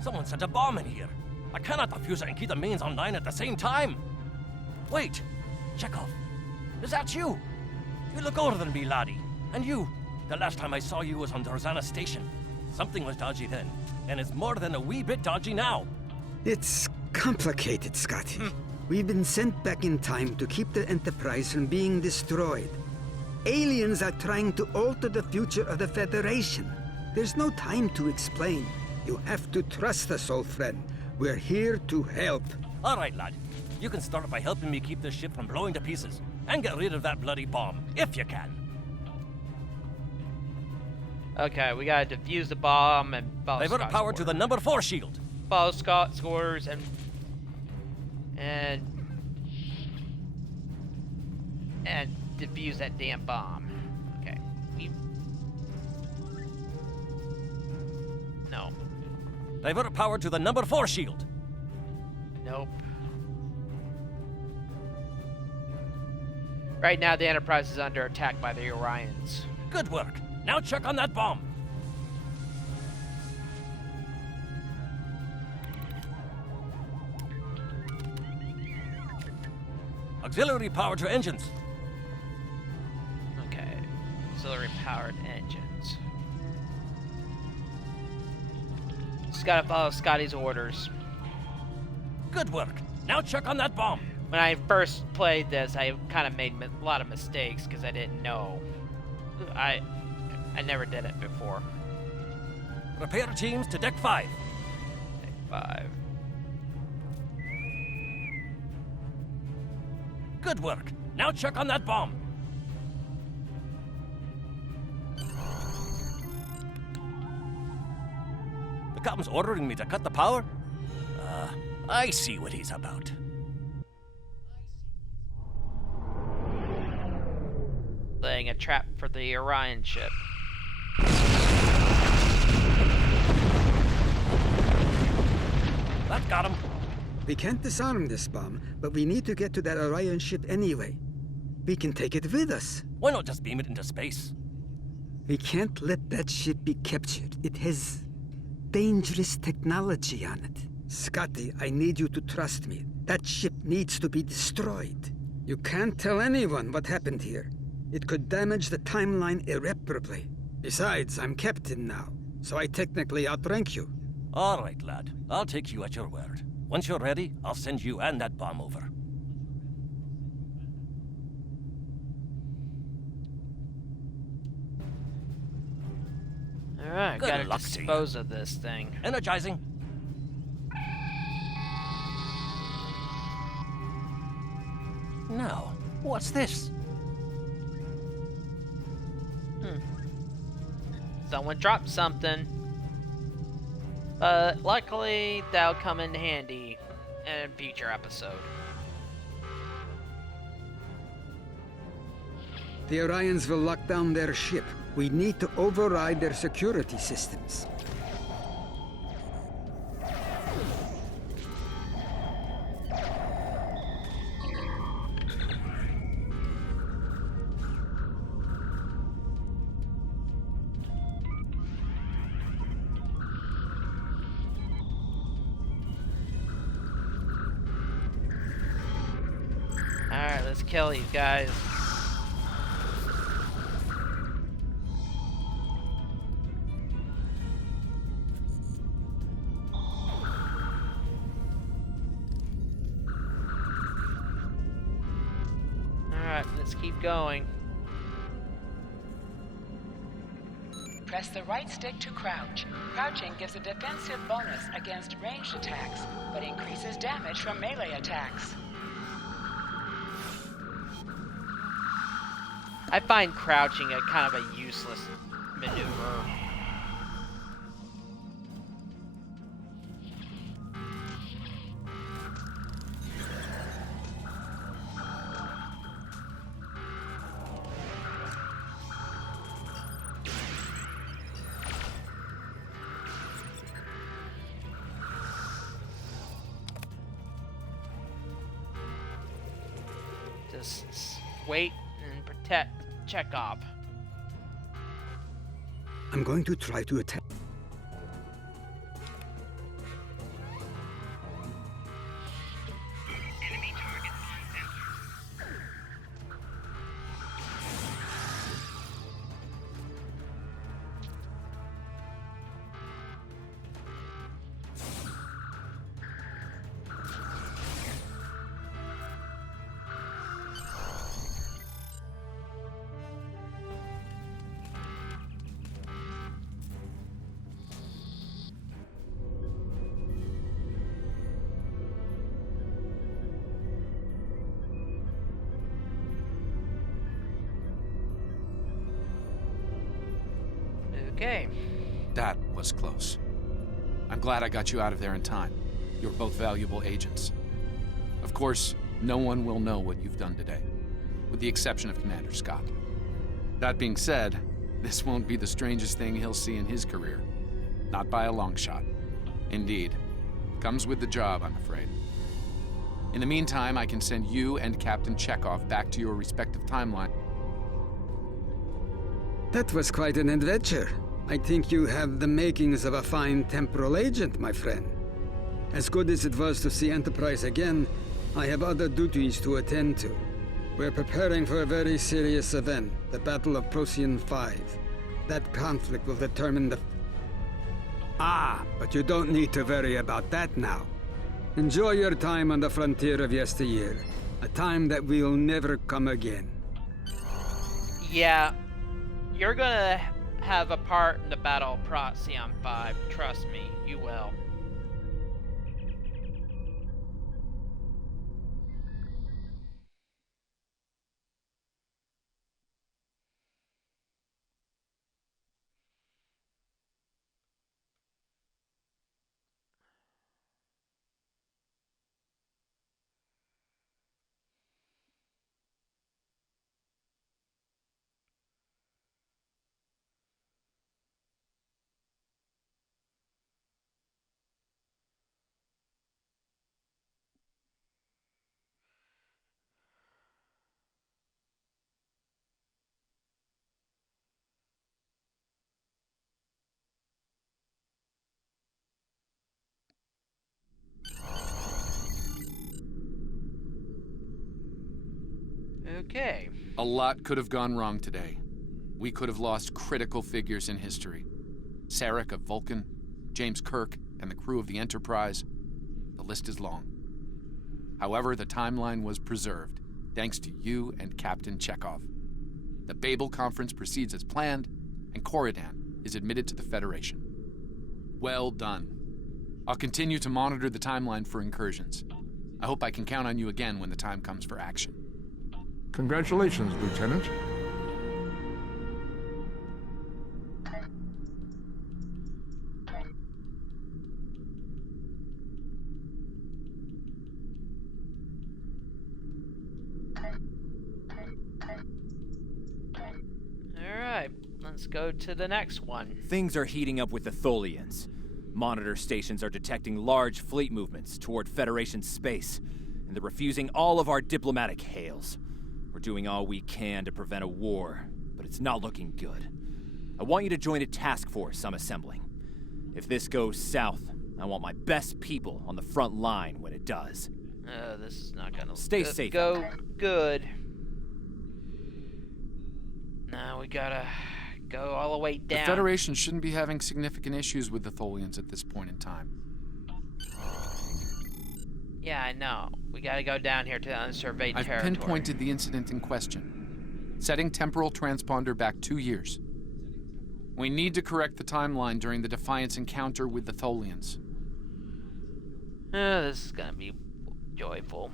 Someone set a bomb in here. I cannot defuse it and keep the mains online at the same time. Wait, Chekhov, is that you? You look older than me, laddie. And you, the last time I saw you was on Dorzana Station. Something was dodgy then, and it's more than a wee bit dodgy now. It's complicated, Scotty. We've been sent back in time to keep the Enterprise from being destroyed. Aliens are trying to alter the future of the Federation. There's no time to explain. You have to trust us, old friend. We're here to help. All right, lad. You can start by helping me keep this ship from blowing to pieces. And get rid of that bloody bomb, if you can. Okay, we gotta defuse the bomb and follow Divert power to the number 4 shield. Follow Scott scores and defuse that damn bomb. Okay. No. Divert power to the number 4 shield. Nope. Right now, the Enterprise is under attack by the Orions. Good work. Now check on that bomb. Auxiliary power to engines. Okay. Auxiliary powered engines. Just gotta follow Scotty's orders. Good work. Now check on that bomb. When I first played this, I kind of made a lot of mistakes because I didn't know. I never did it before. Repair teams to Deck 5. Deck 5. Good work. Now check on that bomb. The captain's ordering me to cut the power? I see what he's about. Laying a trap for the Orion ship. That got him. We can't disarm this bomb, but we need to get to that Orion ship anyway. We can take it with us. Why not just beam it into space? We can't let that ship be captured. It has dangerous technology on it. Scotty, I need you to trust me. That ship needs to be destroyed. You can't tell anyone what happened here. It could damage the timeline irreparably. Besides, I'm captain now, so I technically outrank you. All right, lad. I'll take you at your word. Once you're ready, I'll send you and that bomb over. Alright, gotta dispose of this thing. Energizing. Now, what's this? Someone dropped something. But luckily, that'll come in handy in a future episode. The Orions will lock down their ship. We need to override their security systems. kill these guys. Alright, let's keep going. Press the right stick to crouch. Crouching gives a defensive bonus against ranged attacks, but increases damage from melee attacks. I find crouching a kind of a useless maneuver. Just wait and protect Chekhov. I'm going to try to attack. Okay. That was close. I'm glad I got you out of there in time. You're both valuable agents. Of course, no one will know what you've done today, with the exception of Commander Scott. That being said, this won't be the strangest thing he'll see in his career. Not by a long shot. Indeed. Comes with the job, I'm afraid. In the meantime, I can send you and Captain Chekhov back to your respective timeline. That was quite an adventure. I think you have the makings of a fine temporal agent, my friend. As good as it was to see Enterprise again, I have other duties to attend to. We're preparing for a very serious event, the Battle of Procyon 5. That conflict will determine the... Ah, but you don't need to worry about that now. Enjoy your time on the frontier of yesteryear, a time that will never come again. Yeah, you're gonna have a part in the Battle of Procyon 5. Trust me, you will. Okay. A lot could have gone wrong today. We could have lost critical figures in history. Sarek of Vulcan, James Kirk, and the crew of the Enterprise. The list is long. However, the timeline was preserved, thanks to you and Captain Chekhov. The Babel Conference proceeds as planned, and Corridan is admitted to the Federation. Well done. I'll continue to monitor the timeline for incursions. I hope I can count on you again when the time comes for action. Congratulations, Lieutenant. Alright, let's go to the next one. Things are heating up with the Tholians. Monitor stations are detecting large fleet movements toward Federation space, and they're refusing all of our diplomatic hails. We're doing all we can to prevent a war, but it's not looking good. I want you to join a task force I'm assembling. If this goes south, I want my best people on the front line when it does. This is not gonna Stay safe. Go good. No, we gotta go all the way down. The Federation shouldn't be having significant issues with the Tholians at this point in time. Yeah, I know. We gotta go down here to the unsurveyed territory. I've pinpointed the incident in question, setting temporal transponder back 2 years. We need to correct the timeline during the Defiance encounter with the Tholians. This is gonna be joyful.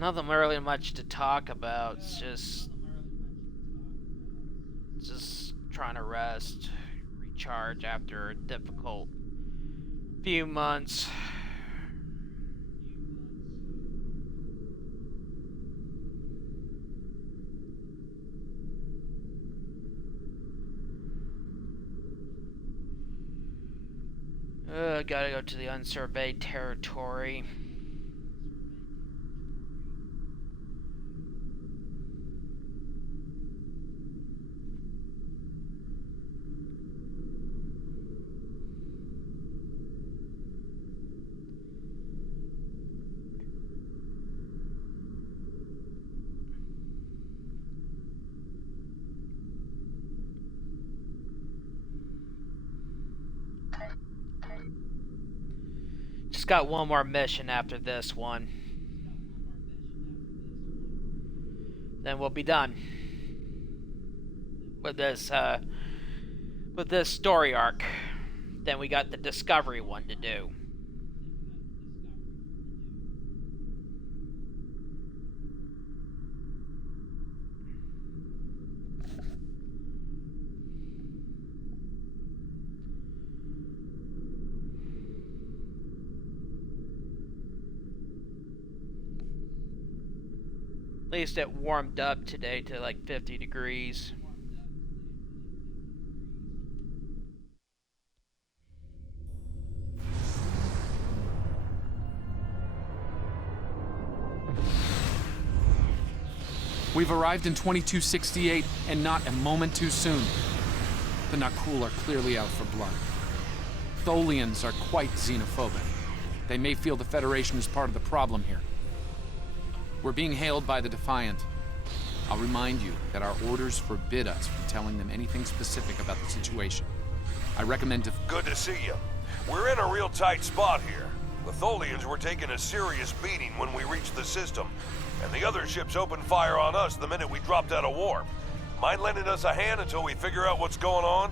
Nothing really much to talk about. It's just trying to rest, recharge after a difficult few months. Gotta go to the unsurveyed territory. Just got one more mission after this one. Then we'll be done with this story arc. Then we got the Discovery one to do. At least it warmed up today to like 50 degrees. We've arrived in 2268, and not a moment too soon. The Nakul are clearly out for blood. Tholians are quite xenophobic. They may feel the Federation is part of the problem here. We're being hailed by the Defiant. I'll remind you that our orders forbid us from telling them anything specific about the situation. I recommend Good to see you. We're in a real tight spot here. The Tholians were taking a serious beating when we reached the system, and the other ships opened fire on us the minute we dropped out of warp. Mind lending us a hand until we figure out what's going on?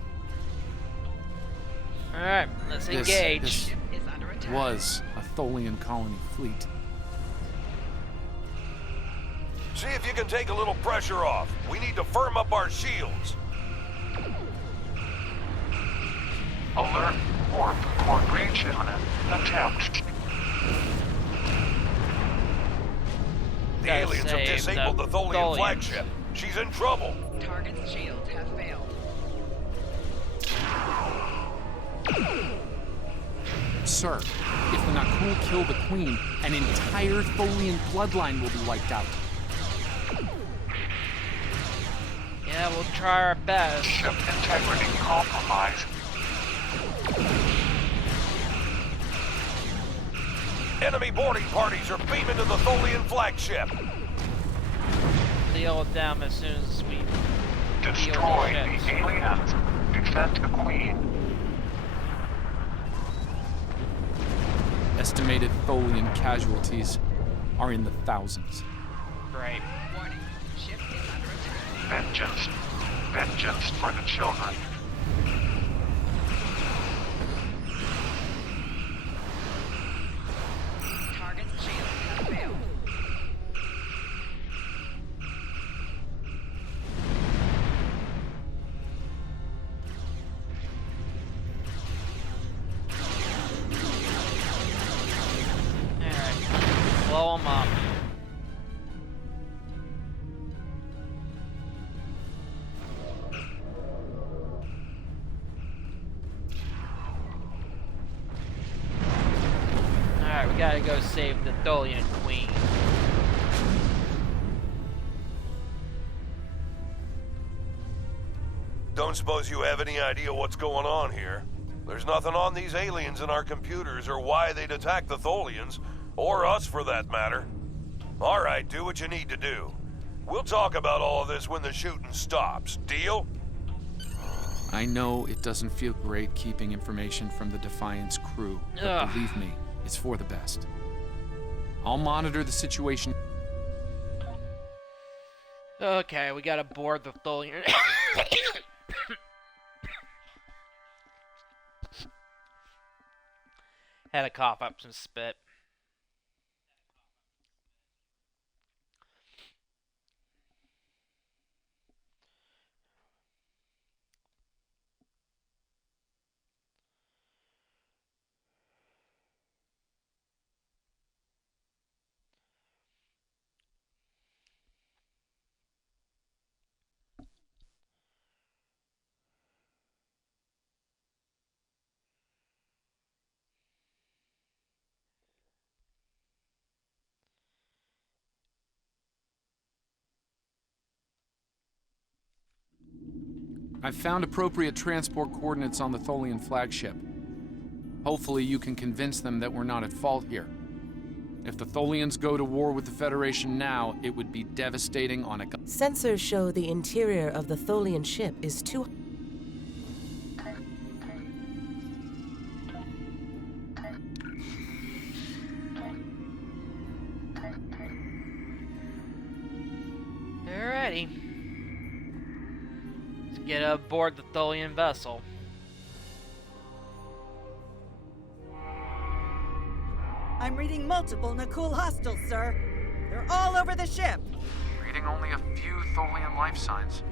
Alright, let's engage. This was a Tholian colony fleet. See if you can take a little pressure off. We need to firm up our shields. Alert warp or breach imminent. Attempt. The aliens have disabled the Tholian flagship. She's in trouble. Target's shields have failed. Sir, if the Nakul kill the Queen, an entire Tholian bloodline will be wiped out. Yeah, we'll try our best. Ship integrity compromised. Enemy boarding parties are beaming to the Tholian flagship. Deal with them as soon as we destroy the aliens. Defend the Queen. Estimated Tholian casualties are in the thousands. Great. Vengeance. Vengeance for the children. Target's shield has failed. Alright. Blow them up. Alright, we gotta go save the Tholian Queen. Don't suppose you have any idea what's going on here? There's nothing on these aliens in our computers or why they'd attack the Tholians, or us for that matter. All right, do what you need to do. We'll talk about all of this when the shooting stops. Deal? I know it doesn't feel great keeping information from the Defiance crew, but believe me, it's for the best. I'll monitor the situation. Okay, we gotta board the Tholian. Had to cough up some spit. I've found appropriate transport coordinates on the Tholian flagship. Hopefully you can convince them that we're not at fault here. If the Tholians go to war with the Federation now, it would be devastating on a... Sensors show the interior of the Tholian ship is too... Alrighty. Let's get aboard the Tholian vessel. I'm reading multiple Nakul hostiles, sir. They're all over the ship. Reading only a few Tholian life signs.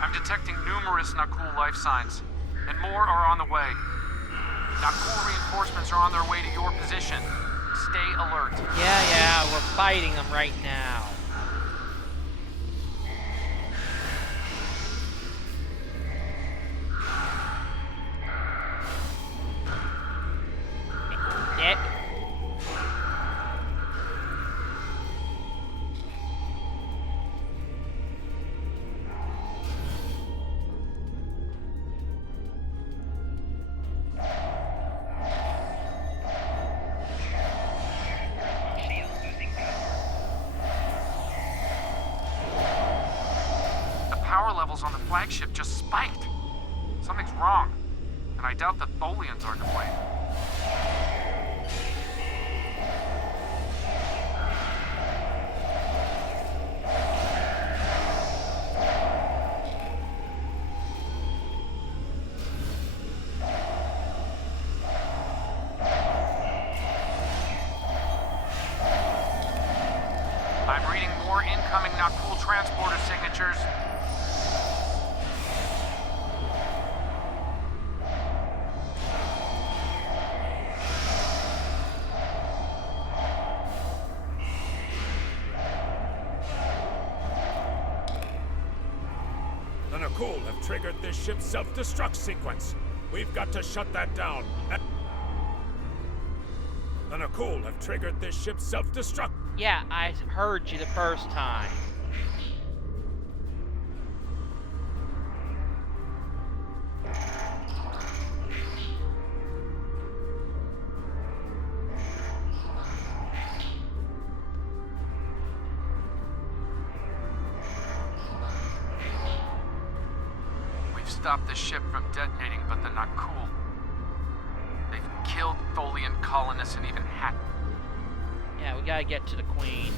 I'm detecting numerous Nakul life signs, and more are on the way. Nakul reinforcements are on their way to your position. Stay alert. Yeah, we're fighting them right now. Dick. On the flagship just spiked. Something's wrong, and I doubt the Tholians are to blame. I'm reading more incoming Nakul transporter signatures. Nakul have triggered this ship's self-destruct sequence. We've got to shut that down. The Nakul have triggered this ship's self-destruct. Yeah, I heard you the first time. stop the ship from detonating, but they're not cool. They've killed Tholian colonists and even hacked. Yeah, we gotta get to the Queen.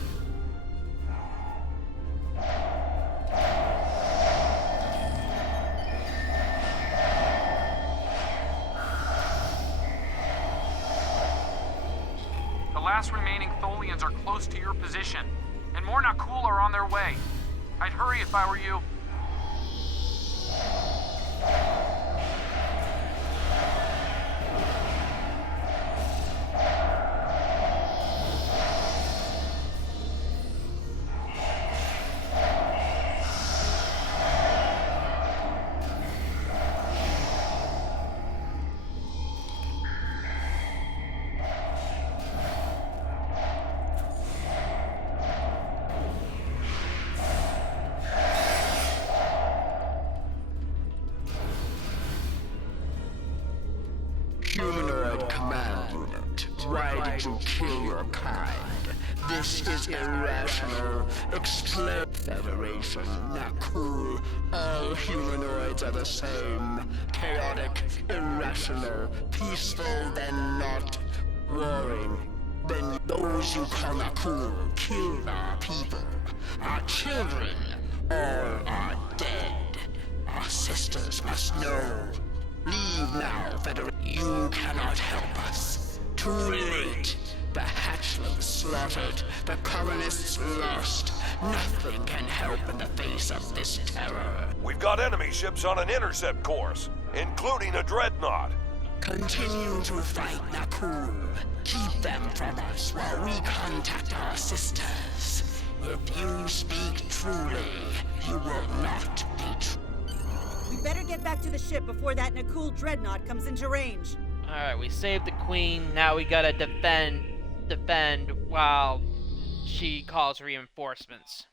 The last remaining Tholians are close to your position, and more Nakul are on their way. I'd hurry if I were you. Humanoid Command Unit, why did you kill your kind? This is irrational. Explode Federation, not cool. All humanoids are the same. Chaotic, irrational, peaceful, then not. Warring. Then those you call not cool killed our people. Our children, all are dead. Our sisters must know. Leave now, Federation. You cannot help us. Too late. The hatchlings slaughtered. The colonists lost. Nothing can help in the face of this terror. We've got enemy ships on an intercept course, including a dreadnought. Continue to fight, Nakul. Keep them from us while we contact our sisters. If you speak truly, you will not be true. We better get back to the ship before that Nakul dreadnought comes into range. Alright, we saved the Queen. Now we gotta defend while she calls reinforcements.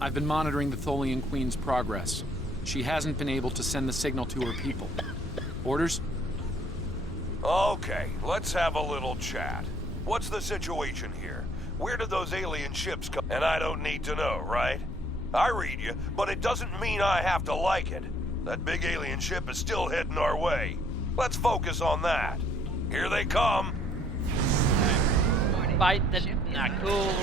I've been monitoring the Tholian Queen's progress. She hasn't been able to send the signal to her people. Orders? Okay, let's have a little chat. What's the situation here? Where did those alien ships come? And I don't need to know, right? I read you, but it doesn't mean I have to like it. That big alien ship is still heading our way. Let's focus on that. Here they come. Fight the Nakul.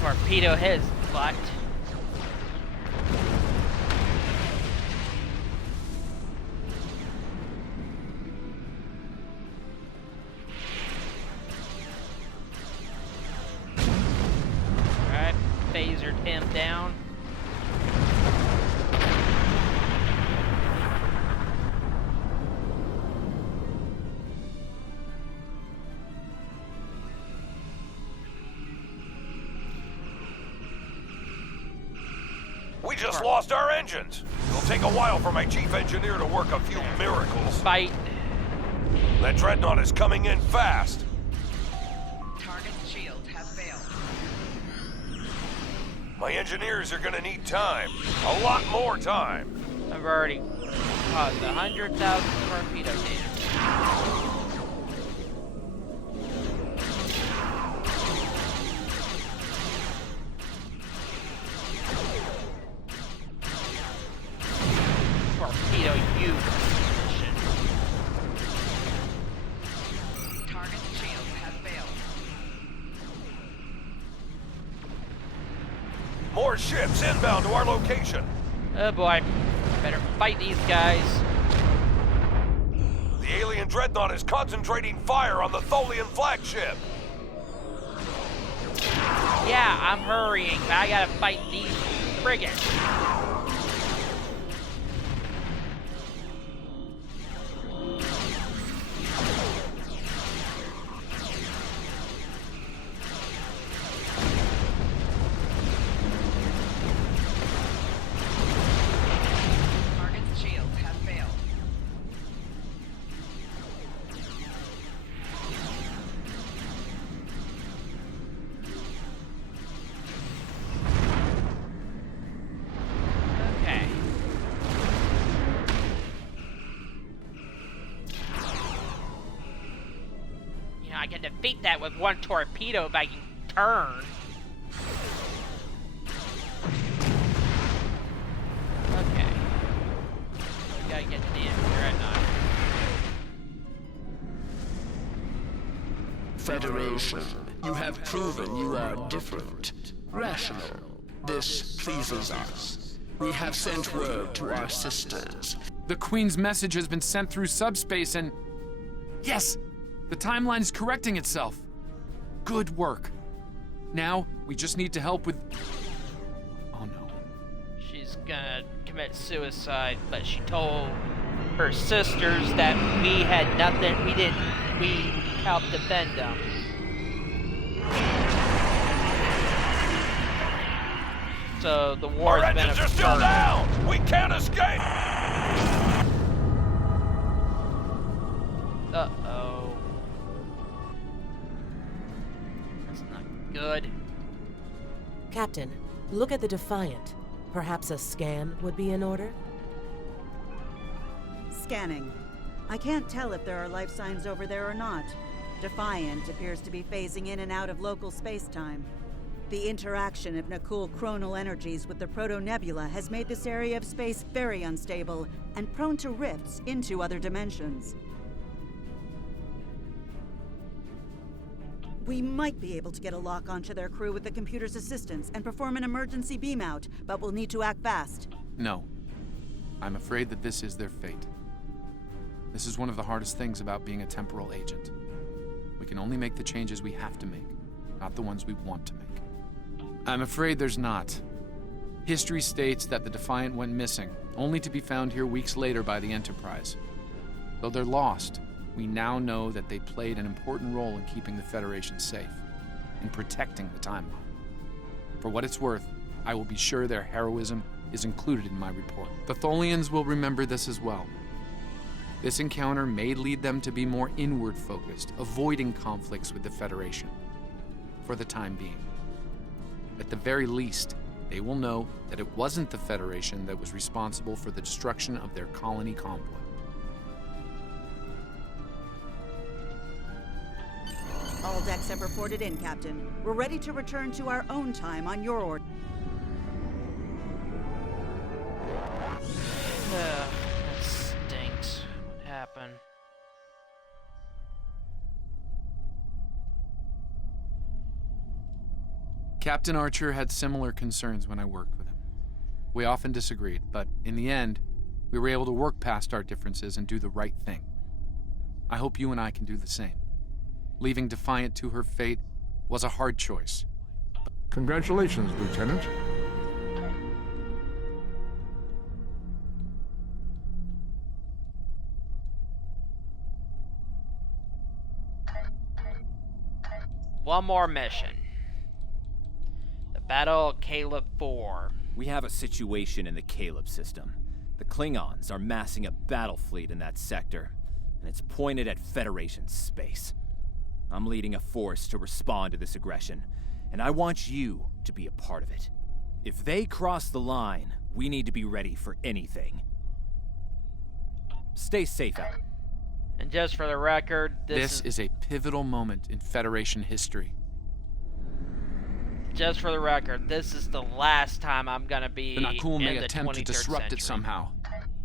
Torpedo his butt. Alright, phasered him down. We just lost our engines. It'll take a while for my chief engineer to work a few miracles. Fight. That dreadnought is coming in fast. Target's shields have failed. My engineers are gonna need time. A lot more time. I've already caused 100,000 torpedo damage. More ships inbound to our location. Oh boy. Better fight these guys. The alien dreadnought is concentrating fire on the Tholian flagship. Yeah, I'm hurrying, but I gotta fight these frigates. Target's shields have failed. Okay. You know, I can defeat that with one torpedo if I can turn. Okay. We gotta get to the end of the dreadnought. Federation, you have proven you are different. Rational. This pleases us. We have sent word to our sisters. The Queen's message has been sent through subspace and... Yes! The timeline is correcting itself. Good work. Now, we just need to help with... Oh no. She's gonna commit suicide, but she told her sisters that we had nothing, we helped defend them. So the war's Our been engines are still down! We can't escape! Uh-oh. That's not good. Captain, look at the Defiant. Perhaps a scan would be in order? Scanning. I can't tell if there are life signs over there or not. Defiant appears to be phasing in and out of local space-time. The interaction of Nakul chronal energies with the proto-nebula has made this area of space very unstable and prone to rifts into other dimensions. We might be able to get a lock onto their crew with the computer's assistance and perform an emergency beam-out, but we'll need to act fast. No. I'm afraid that this is their fate. This is one of the hardest things about being a temporal agent. We can only make the changes we have to make, not the ones we want to make. I'm afraid there's not. History states that the Defiant went missing, only to be found here weeks later by the Enterprise. Though they're lost, we now know that they played an important role in keeping the Federation safe, in protecting the timeline. For what it's worth, I will be sure their heroism is included in my report. The Tholians will remember this as well. This encounter may lead them to be more inward-focused, avoiding conflicts with the Federation, for the time being. At the very least, they will know that it wasn't the Federation that was responsible for the destruction of their colony convoy. All decks have reported in, Captain. We're ready to return to our own time on your order. That stinks. What happened? Captain Archer had similar concerns when I worked with him. We often disagreed, but in the end, we were able to work past our differences and do the right thing. I hope you and I can do the same. Leaving Defiant to her fate was a hard choice. Congratulations, Lieutenant. One more mission. The Battle of Caleb IV. We have a situation in the Caleb system. The Klingons are massing a battle fleet in that sector, and it's pointed at Federation space. I'm leading a force to respond to this aggression, and I want you to be a part of it. If they cross the line, we need to be ready for anything. Stay safe out. And just for the record, this is a pivotal moment in Federation history. Just for the record, this is the last time I'm gonna be The Nakul may in the attempt to 23rd disrupt century. it somehow.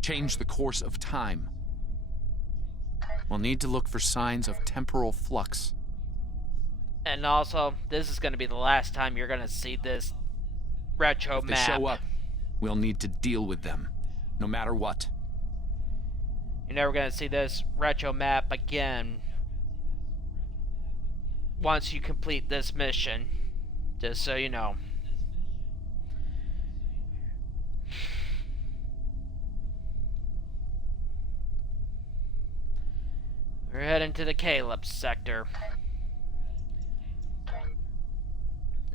Change the course of time. We'll need to look for signs of temporal flux. And also, this is gonna be the last time you're gonna see this retro If they map. show up, we'll need to deal with them, no matter what. You're never gonna see this retro map again once you complete this mission. Just so you know. We're heading to the Caleb sector.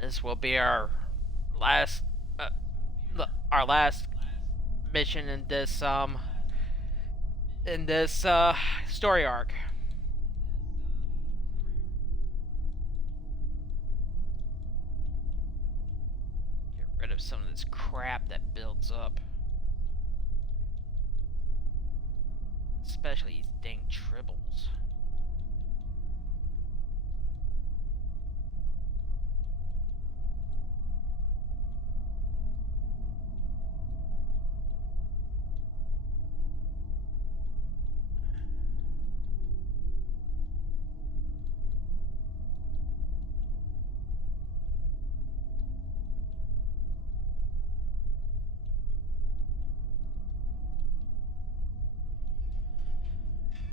This will be our last mission in this story arc. Get rid of some of this crap that builds up. Especially these dang tribbles.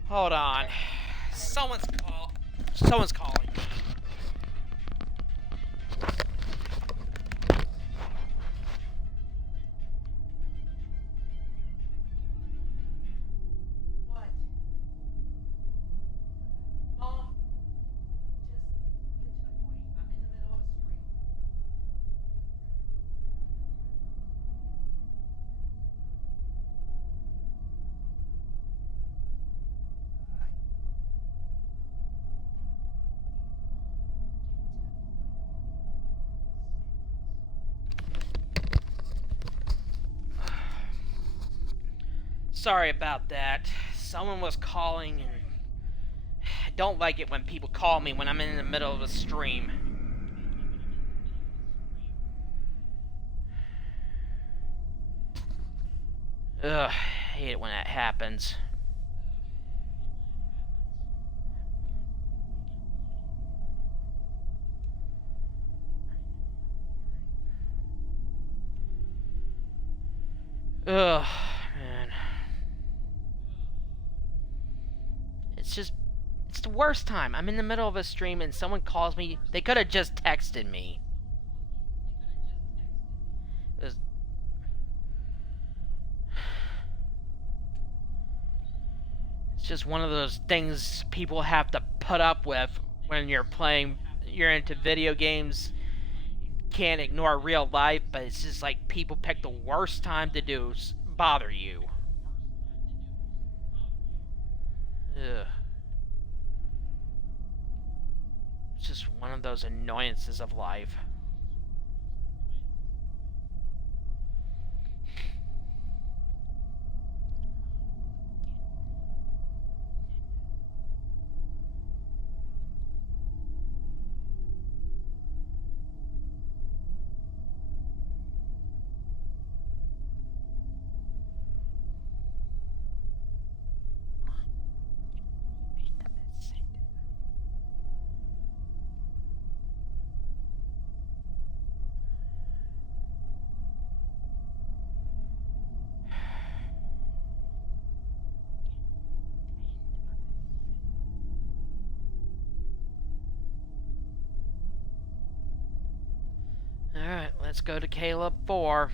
Hold on. Someone's calling. What? Mom, just get to the point. I'm in the middle of a stream. Sorry about that. Someone was calling, and I don't like it when people call me when I'm in the middle of a stream. Ugh, I hate it when that happens. Ugh, man. It's the worst time. I'm in the middle of a stream and someone calls me. They could have just texted me. It's just one of those things people have to put up with when you're into video games. You can't ignore real life, but it's just like people pick the worst time to bother you. Ugh. It's just one of those annoyances of life. Alright, let's go to Caleb 4.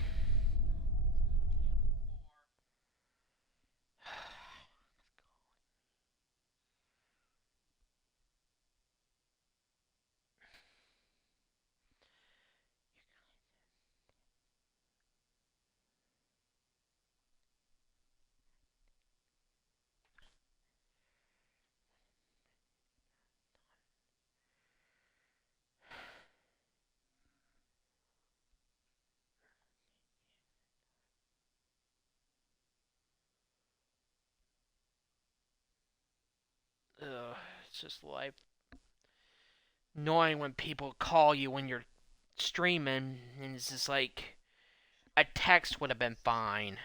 Ugh, it's just life. Annoying when people call you when you're streaming, and it's just like a text would have been fine.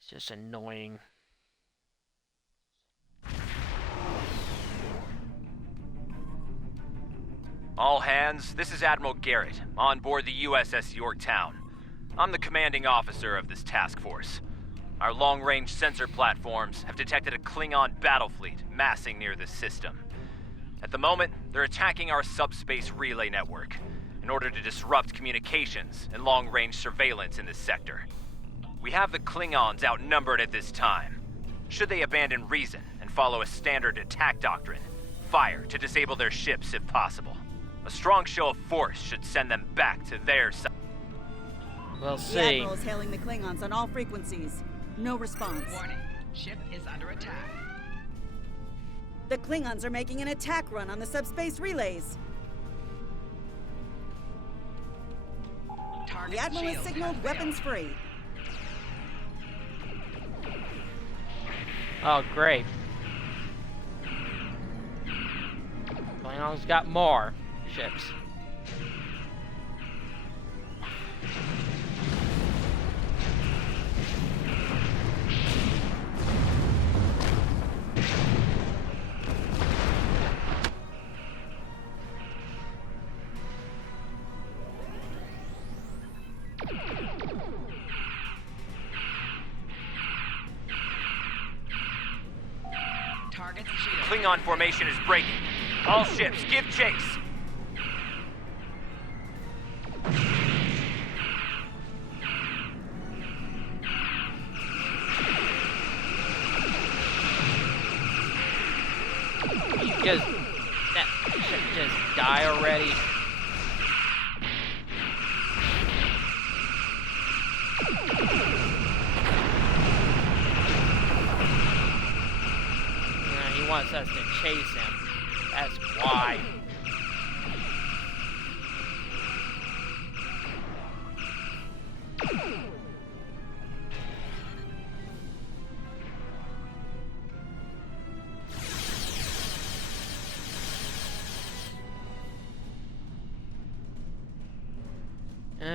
It's just annoying. All hands, this is Admiral Garrett, on board the USS Yorktown. I'm the commanding officer of this task force. Our long-range sensor platforms have detected a Klingon battle fleet massing near this system. At the moment, they're attacking our subspace relay network in order to disrupt communications and long-range surveillance in this sector. We have the Klingons outnumbered at this time. Should they abandon reason and follow a standard attack doctrine, fire to disable their ships if possible. A strong show of force should send them back to their side. We'll see. The Admiral is hailing the Klingons on all frequencies. No response. Warning. Ship is under attack. The Klingons are making an attack run on the subspace relays. Target the Admiral has shield signaled weapons free. Oh, great. Klingons got more ships. Target's shield. Klingon formation is breaking. All ships, give chase. That ship just die already. He wants us to chase him. That's why.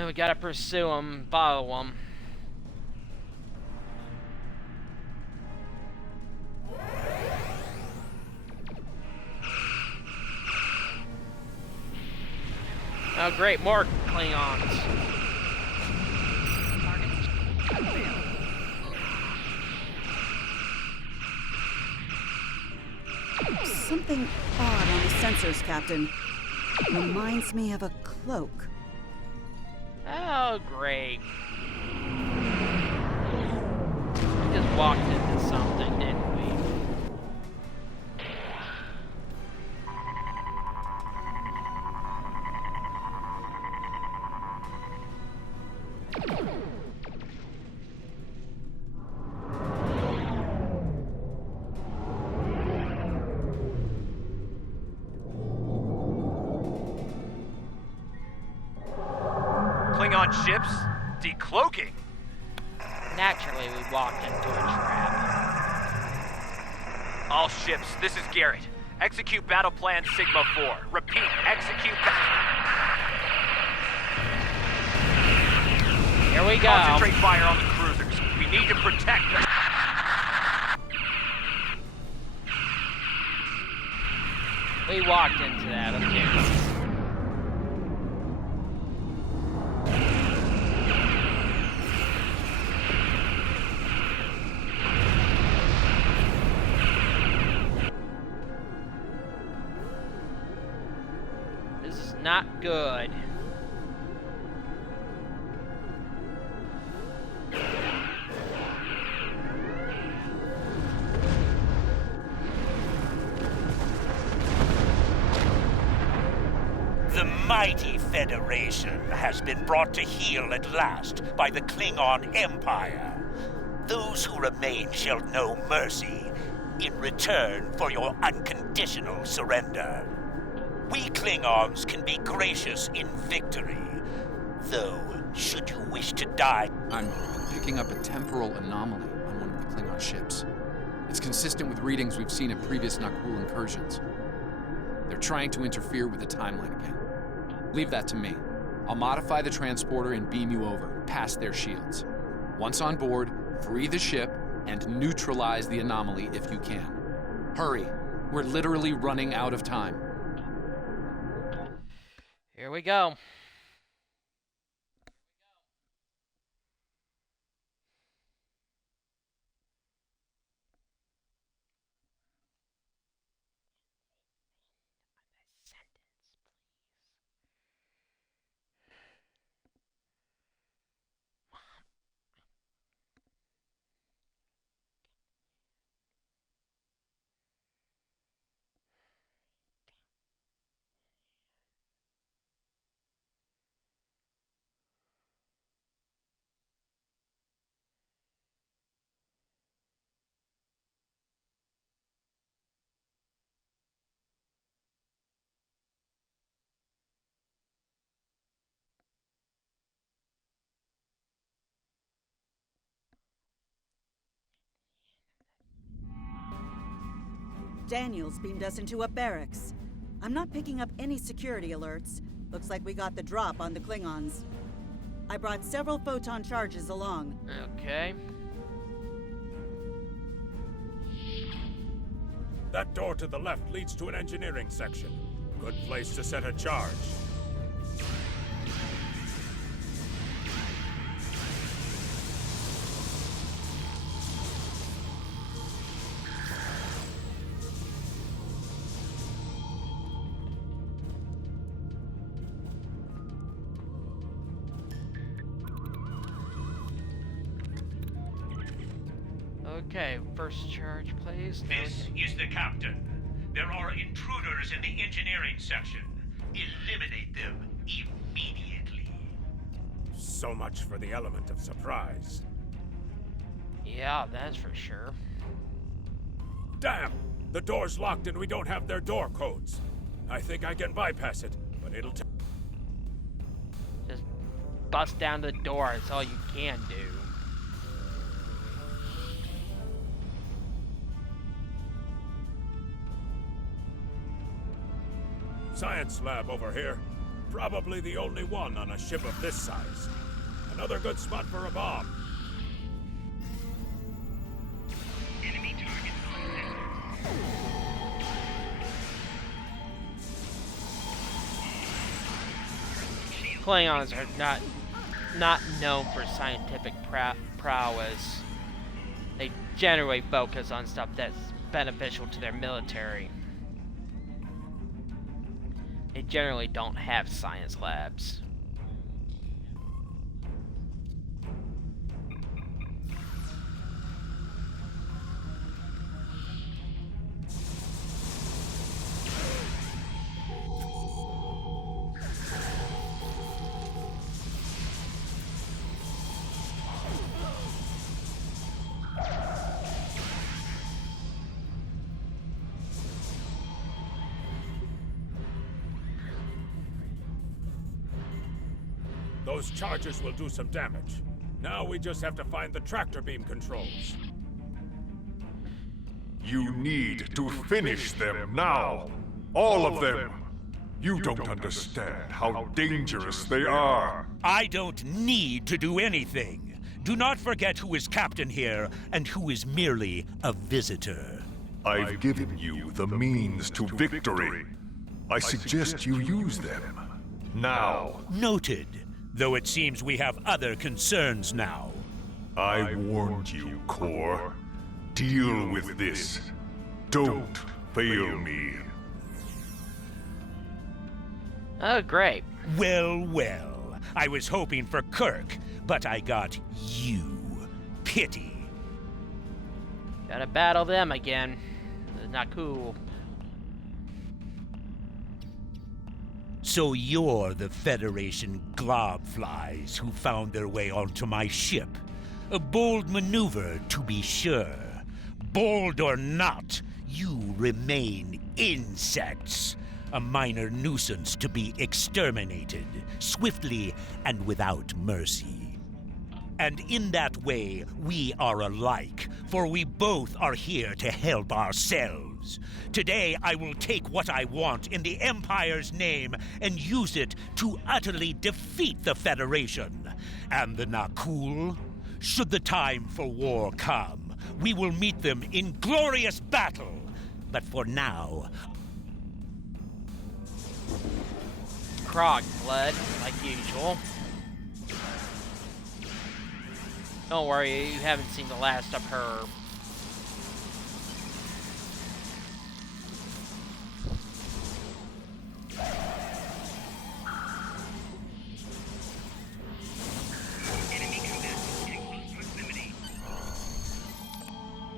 We gotta pursue him, follow him. Oh great, more Klingons. Something odd on the sensors, Captain. Reminds me of a cloak. Oh great. We just walked into something, didn't we? Klingon ships decloaking. Naturally, we walked into a trap. All ships, this is Garrett. Execute battle plan Sigma 4. Repeat, execute Here we go. Concentrate fire on the cruisers. We need to protect them. We walked into that, okay. This is not good. The mighty Federation has been brought to heel at last by the Klingon Empire. Those who remain shall know mercy in return for your unconditional surrender. We Klingons can be gracious in victory, though should you wish to die... I'm picking up a temporal anomaly on one of the Klingon ships. It's consistent with readings we've seen in previous Nakul incursions. They're trying to interfere with the timeline again. Leave that to me. I'll modify the transporter and beam you over, past their shields. Once on board, free the ship and neutralize the anomaly if you can. Hurry. We're literally running out of time. Here we go. Daniels beamed us into a barracks. I'm not picking up any security alerts. Looks like we got the drop on the Klingons. I brought several photon charges along. Okay. That door to the left leads to an engineering section. Good place to set a charge. Okay, first charge, please. This is the captain. There are intruders in the engineering section. Eliminate them immediately. So much for the element of surprise. Yeah, that's for sure. Damn! The door's locked and we don't have their door codes. I think I can bypass it, but it'll take... Just bust down the door, that's all you can do. Science lab over here. Probably the only one on a ship of this size. Another good spot for a bomb. Enemy target Klingons are not known for scientific prowess. They generally focus on stuff that's beneficial to their military. They generally don't have science labs. Those charges will do some damage. Now we just have to find the tractor beam controls. You need to finish them now. All of them. You don't understand how dangerous they are. I don't need to do anything. Do not forget who is captain here and who is merely a visitor. I've given you the means to victory. I suggest you use them. Now. Noted. Though it seems we have other concerns now. I warned you, Core. Deal with this. Don't fail me. Oh, great. Well, well. I was hoping for Kirk, but I got you. Pity. Gotta battle them again. Not cool. So you're the Federation globflies who found their way onto my ship. A bold maneuver, to be sure. Bold or not, you remain insects. A minor nuisance to be exterminated, swiftly and without mercy. And in that way, we are alike, for we both are here to help ourselves. Today, I will take what I want in the Empire's name and use it to utterly defeat the Federation. And the Nakul? Should the time for war come, we will meet them in glorious battle. But for now... Krog blood, like usual. Don't worry, you haven't seen the last of her.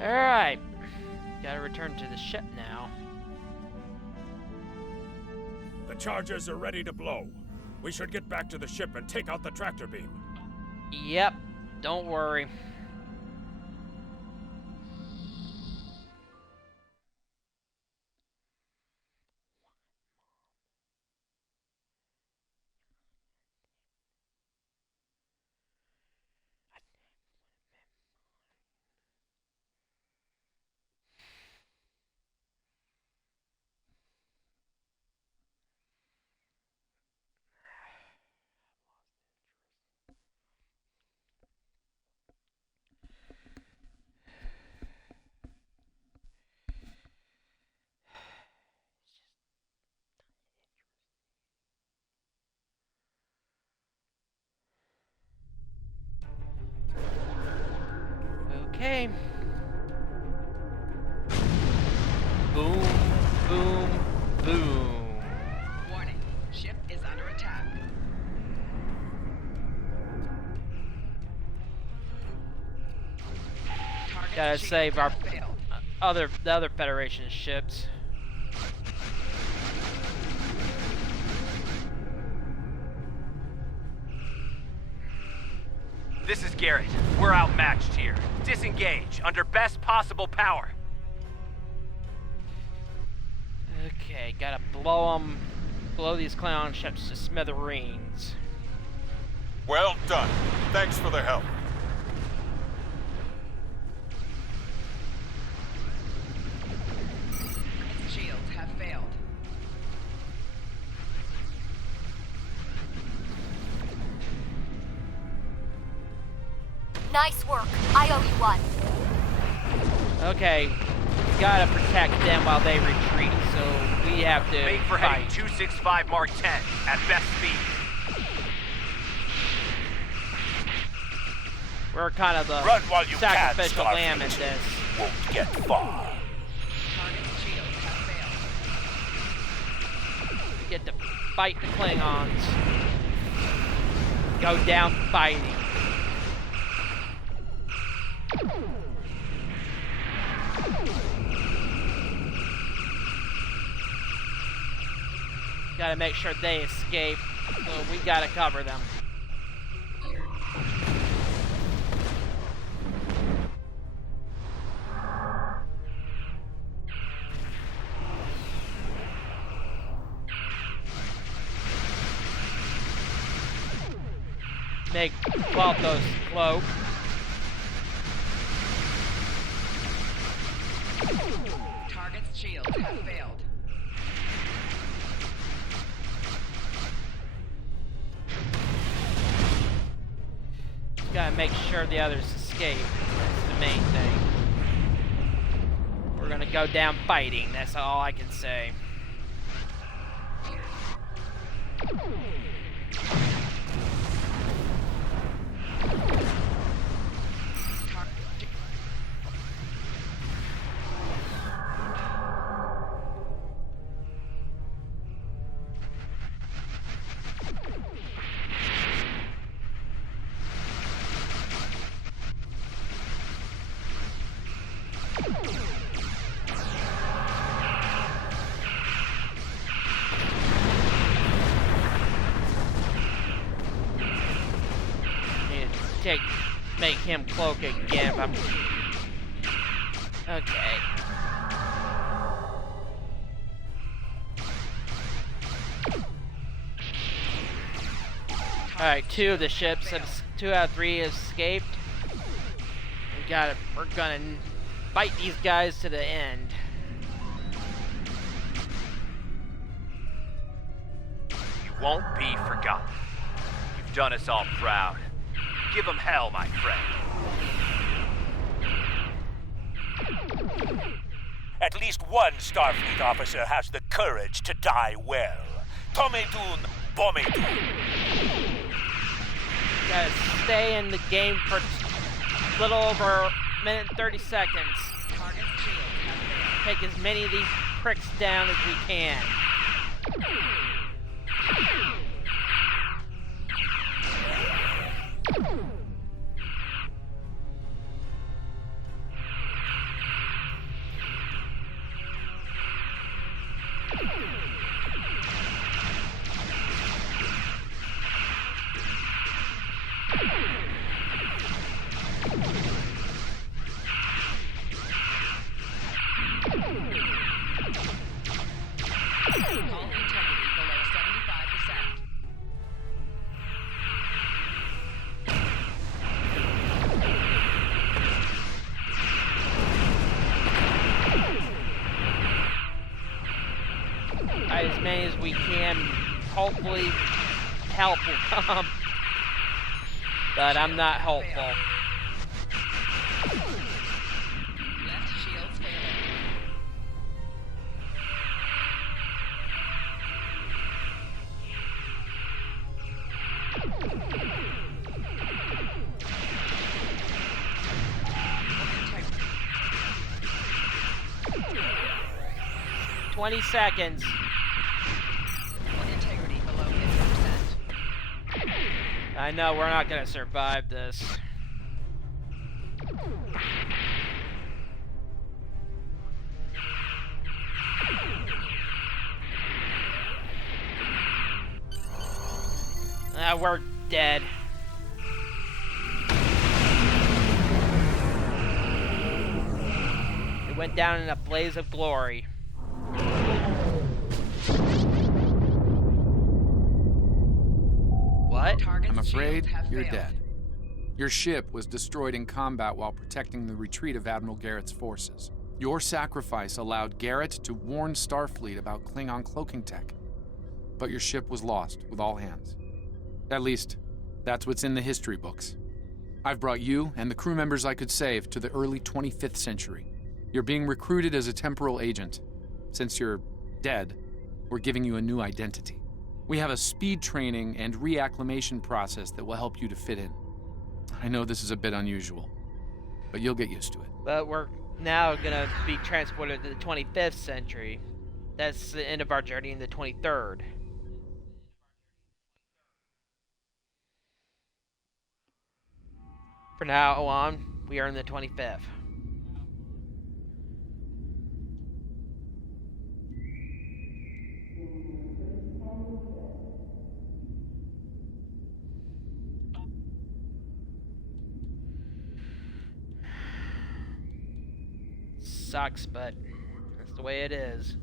Alright. Gotta return to the ship now. The charges are ready to blow. We should get back to the ship and take out the tractor beam. Yep. Don't worry. Okay. Boom, boom, boom. Warning, ship is under attack. Gotta save our the other Federation ships. This is Garrett. We're outmatched here. Disengage, under best possible power. Okay, gotta blow these clown ships to smithereens. Well done. Thanks for the help. Its shields have failed. Nice work. I owe you one. Okay, gotta protect them while they retreat, so we have to Make for fight. heading 265 Mark 10 at best speed. We're kind of the Run while you sacrificial can, lamb in Starfleet. this. Won't get far. We get to fight the Klingons. Go down fighting. Gotta make sure they escape, so we gotta cover them. Make Balto's cloak. Target's shields have failed. Gotta make sure the others escape. That's the main thing. We're gonna go down fighting, that's all I can say. Make him cloak again if I'm... Okay. Alright, 2 of the ships, 2 out of 3 escaped. We're gonna fight these guys to the end. You won't be forgotten. You've done us all proud. Give them hell, my friend. At least one Starfleet officer has the courage to die well. Tomedun vomito. Gotta stay in the game for a little over a minute and 30 seconds. Take as many of these pricks down as we can. As many as we can, hopefully help will come, but I'm not hopeful. Left shields failing. 20 seconds. Integrity below 50%. I know we're not gonna survive this. We're dead. It went down in a blaze of glory. What? I'm afraid you're dead. Your ship was destroyed in combat while protecting the retreat of Admiral Garrett's forces. Your sacrifice allowed Garrett to warn Starfleet about Klingon cloaking tech. But your ship was lost with all hands. At least, that's what's in the history books. I've brought you and the crew members I could save to the early 25th century. You're being recruited as a temporal agent. Since you're dead, we're giving you a new identity. We have a speed training and reacclimation process that will help you to fit in. I know this is a bit unusual, but you'll get used to it. But we're now gonna be transported to the 25th century. That's the end of our journey in the 23rd. From now on, we are in the 25th. Sucks, but that's the way it is.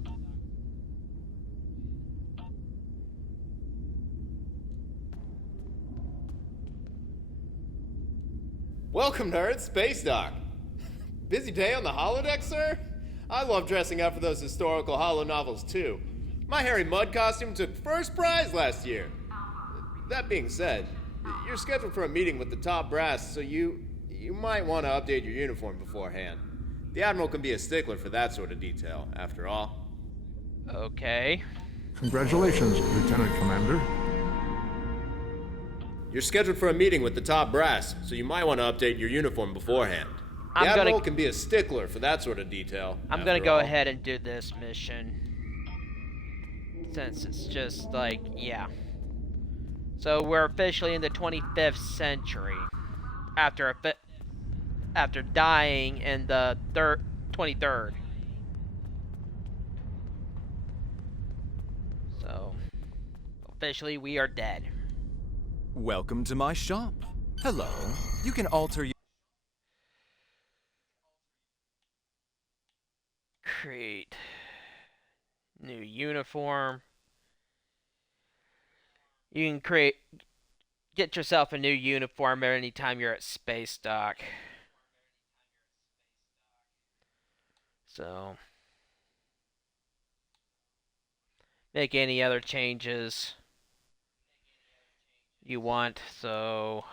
Welcome, nerds. Space Dock. Busy day on the holodeck, sir? I love dressing up for those historical holo novels, too. My Harry Mudd costume took first prize last year. That being said, you're scheduled for a meeting with the top brass, so you might want to update your uniform beforehand. The Admiral can be a stickler for that sort of detail, after all. Okay. Congratulations, Lieutenant Commander. You're scheduled for a meeting with the top brass, so you might want to update your uniform beforehand. The Admiral can be a stickler for that sort of detail. I'm gonna go ahead and do this mission. Since it's just like, yeah. So we're officially in the 25th century. After dying in the 23rd. So, officially we are dead. Welcome to my shop. Hello. You can alter your... Create new uniform. You can get yourself a new uniform anytime you're at Space Dock. So, make any other changes you want. So,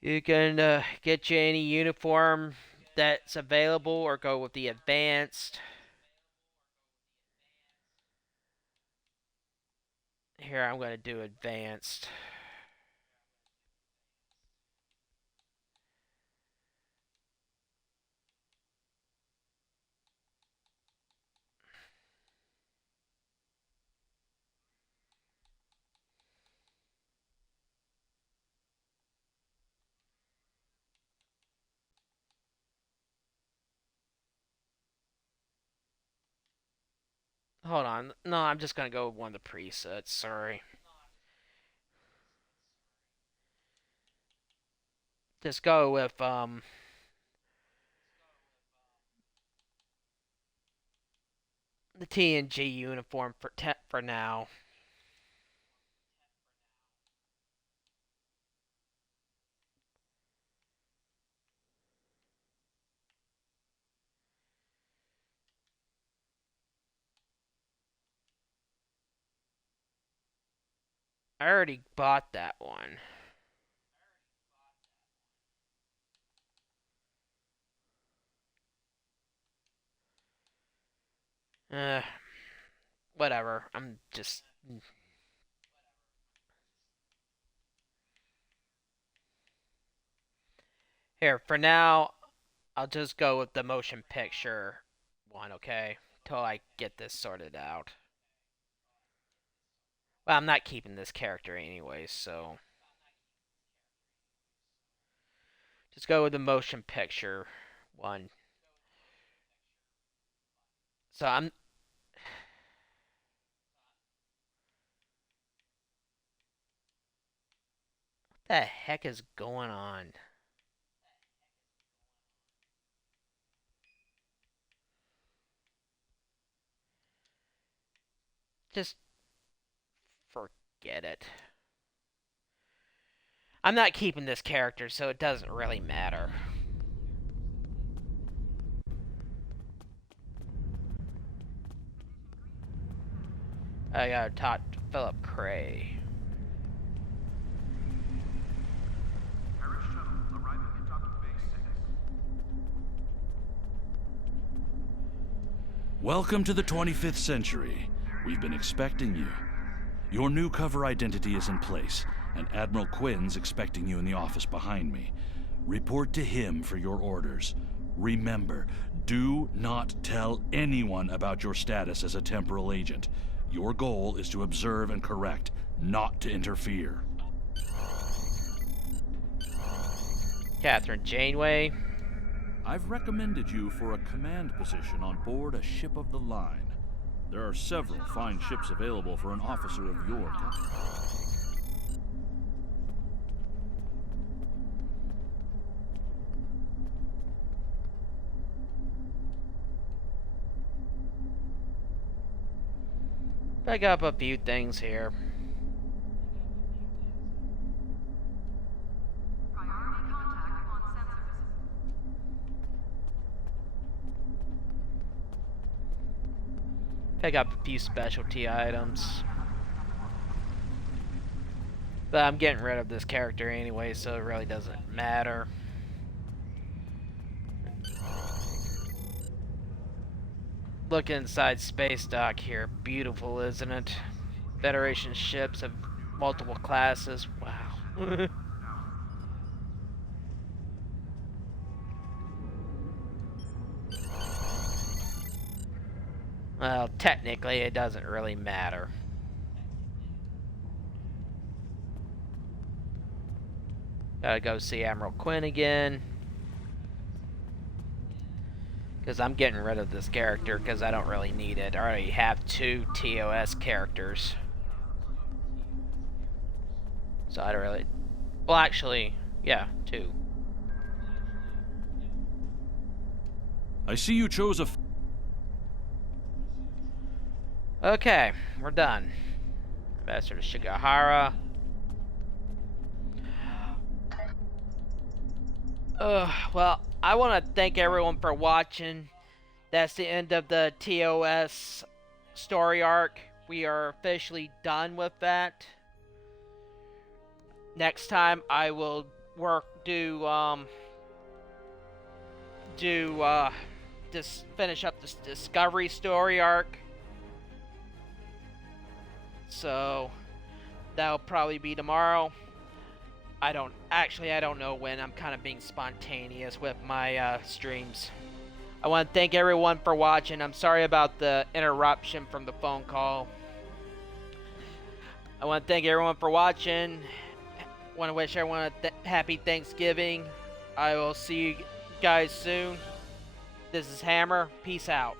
you can get you any uniform that's available or go with the advanced. Here, I'm going to do advanced. Hold on. No, I'm just going to go with one of the presets. Sorry. Just go with, the TNG uniform for now. I already bought that one. Whatever. I'm just... Here, for now, I'll just go with the motion picture one, okay? Till I get this sorted out. Well, I'm not keeping this character anyway, so... Just go with the motion picture one. So I'm... What the heck is going on? Just forget it. I'm not keeping this character, so it doesn't really matter. I gotta talk to Philip Cray. Welcome to the 25th century. We've been expecting you. Your new cover identity is in place, and Admiral Quinn's expecting you in the office behind me. Report to him for your orders. Remember, do not tell anyone about your status as a temporal agent. Your goal is to observe and correct, not to interfere. Catherine Janeway. I've recommended you for a command position on board a ship of the line. There are several fine ships available for an officer of your caliber. Pick up a few things here. Pick up a few specialty items. But I'm getting rid of this character anyway, so it really doesn't matter. Look inside space dock here. Beautiful, isn't it? Federation ships of multiple classes. Wow. Well, technically, it doesn't really matter. Gotta go see Admiral Quinn again. Because I'm getting rid of this character because I don't really need it. I already have 2 TOS characters. So I don't really... Well, actually, yeah, 2. I see you chose a... Okay, we're done. Ambassador to Shigahara. Well, I want to thank everyone for watching. That's the end of the TOS story arc. We are officially done with that. Next time I will just finish up this Discovery story arc. So, That'll probably be tomorrow. I don't know when. I'm kind of being spontaneous with my streams. I want to thank everyone for watching. I'm sorry about the interruption from the phone call. I want to thank everyone for watching. I want to wish everyone a happy Thanksgiving. I will see you guys soon. This is Hammer. Peace out.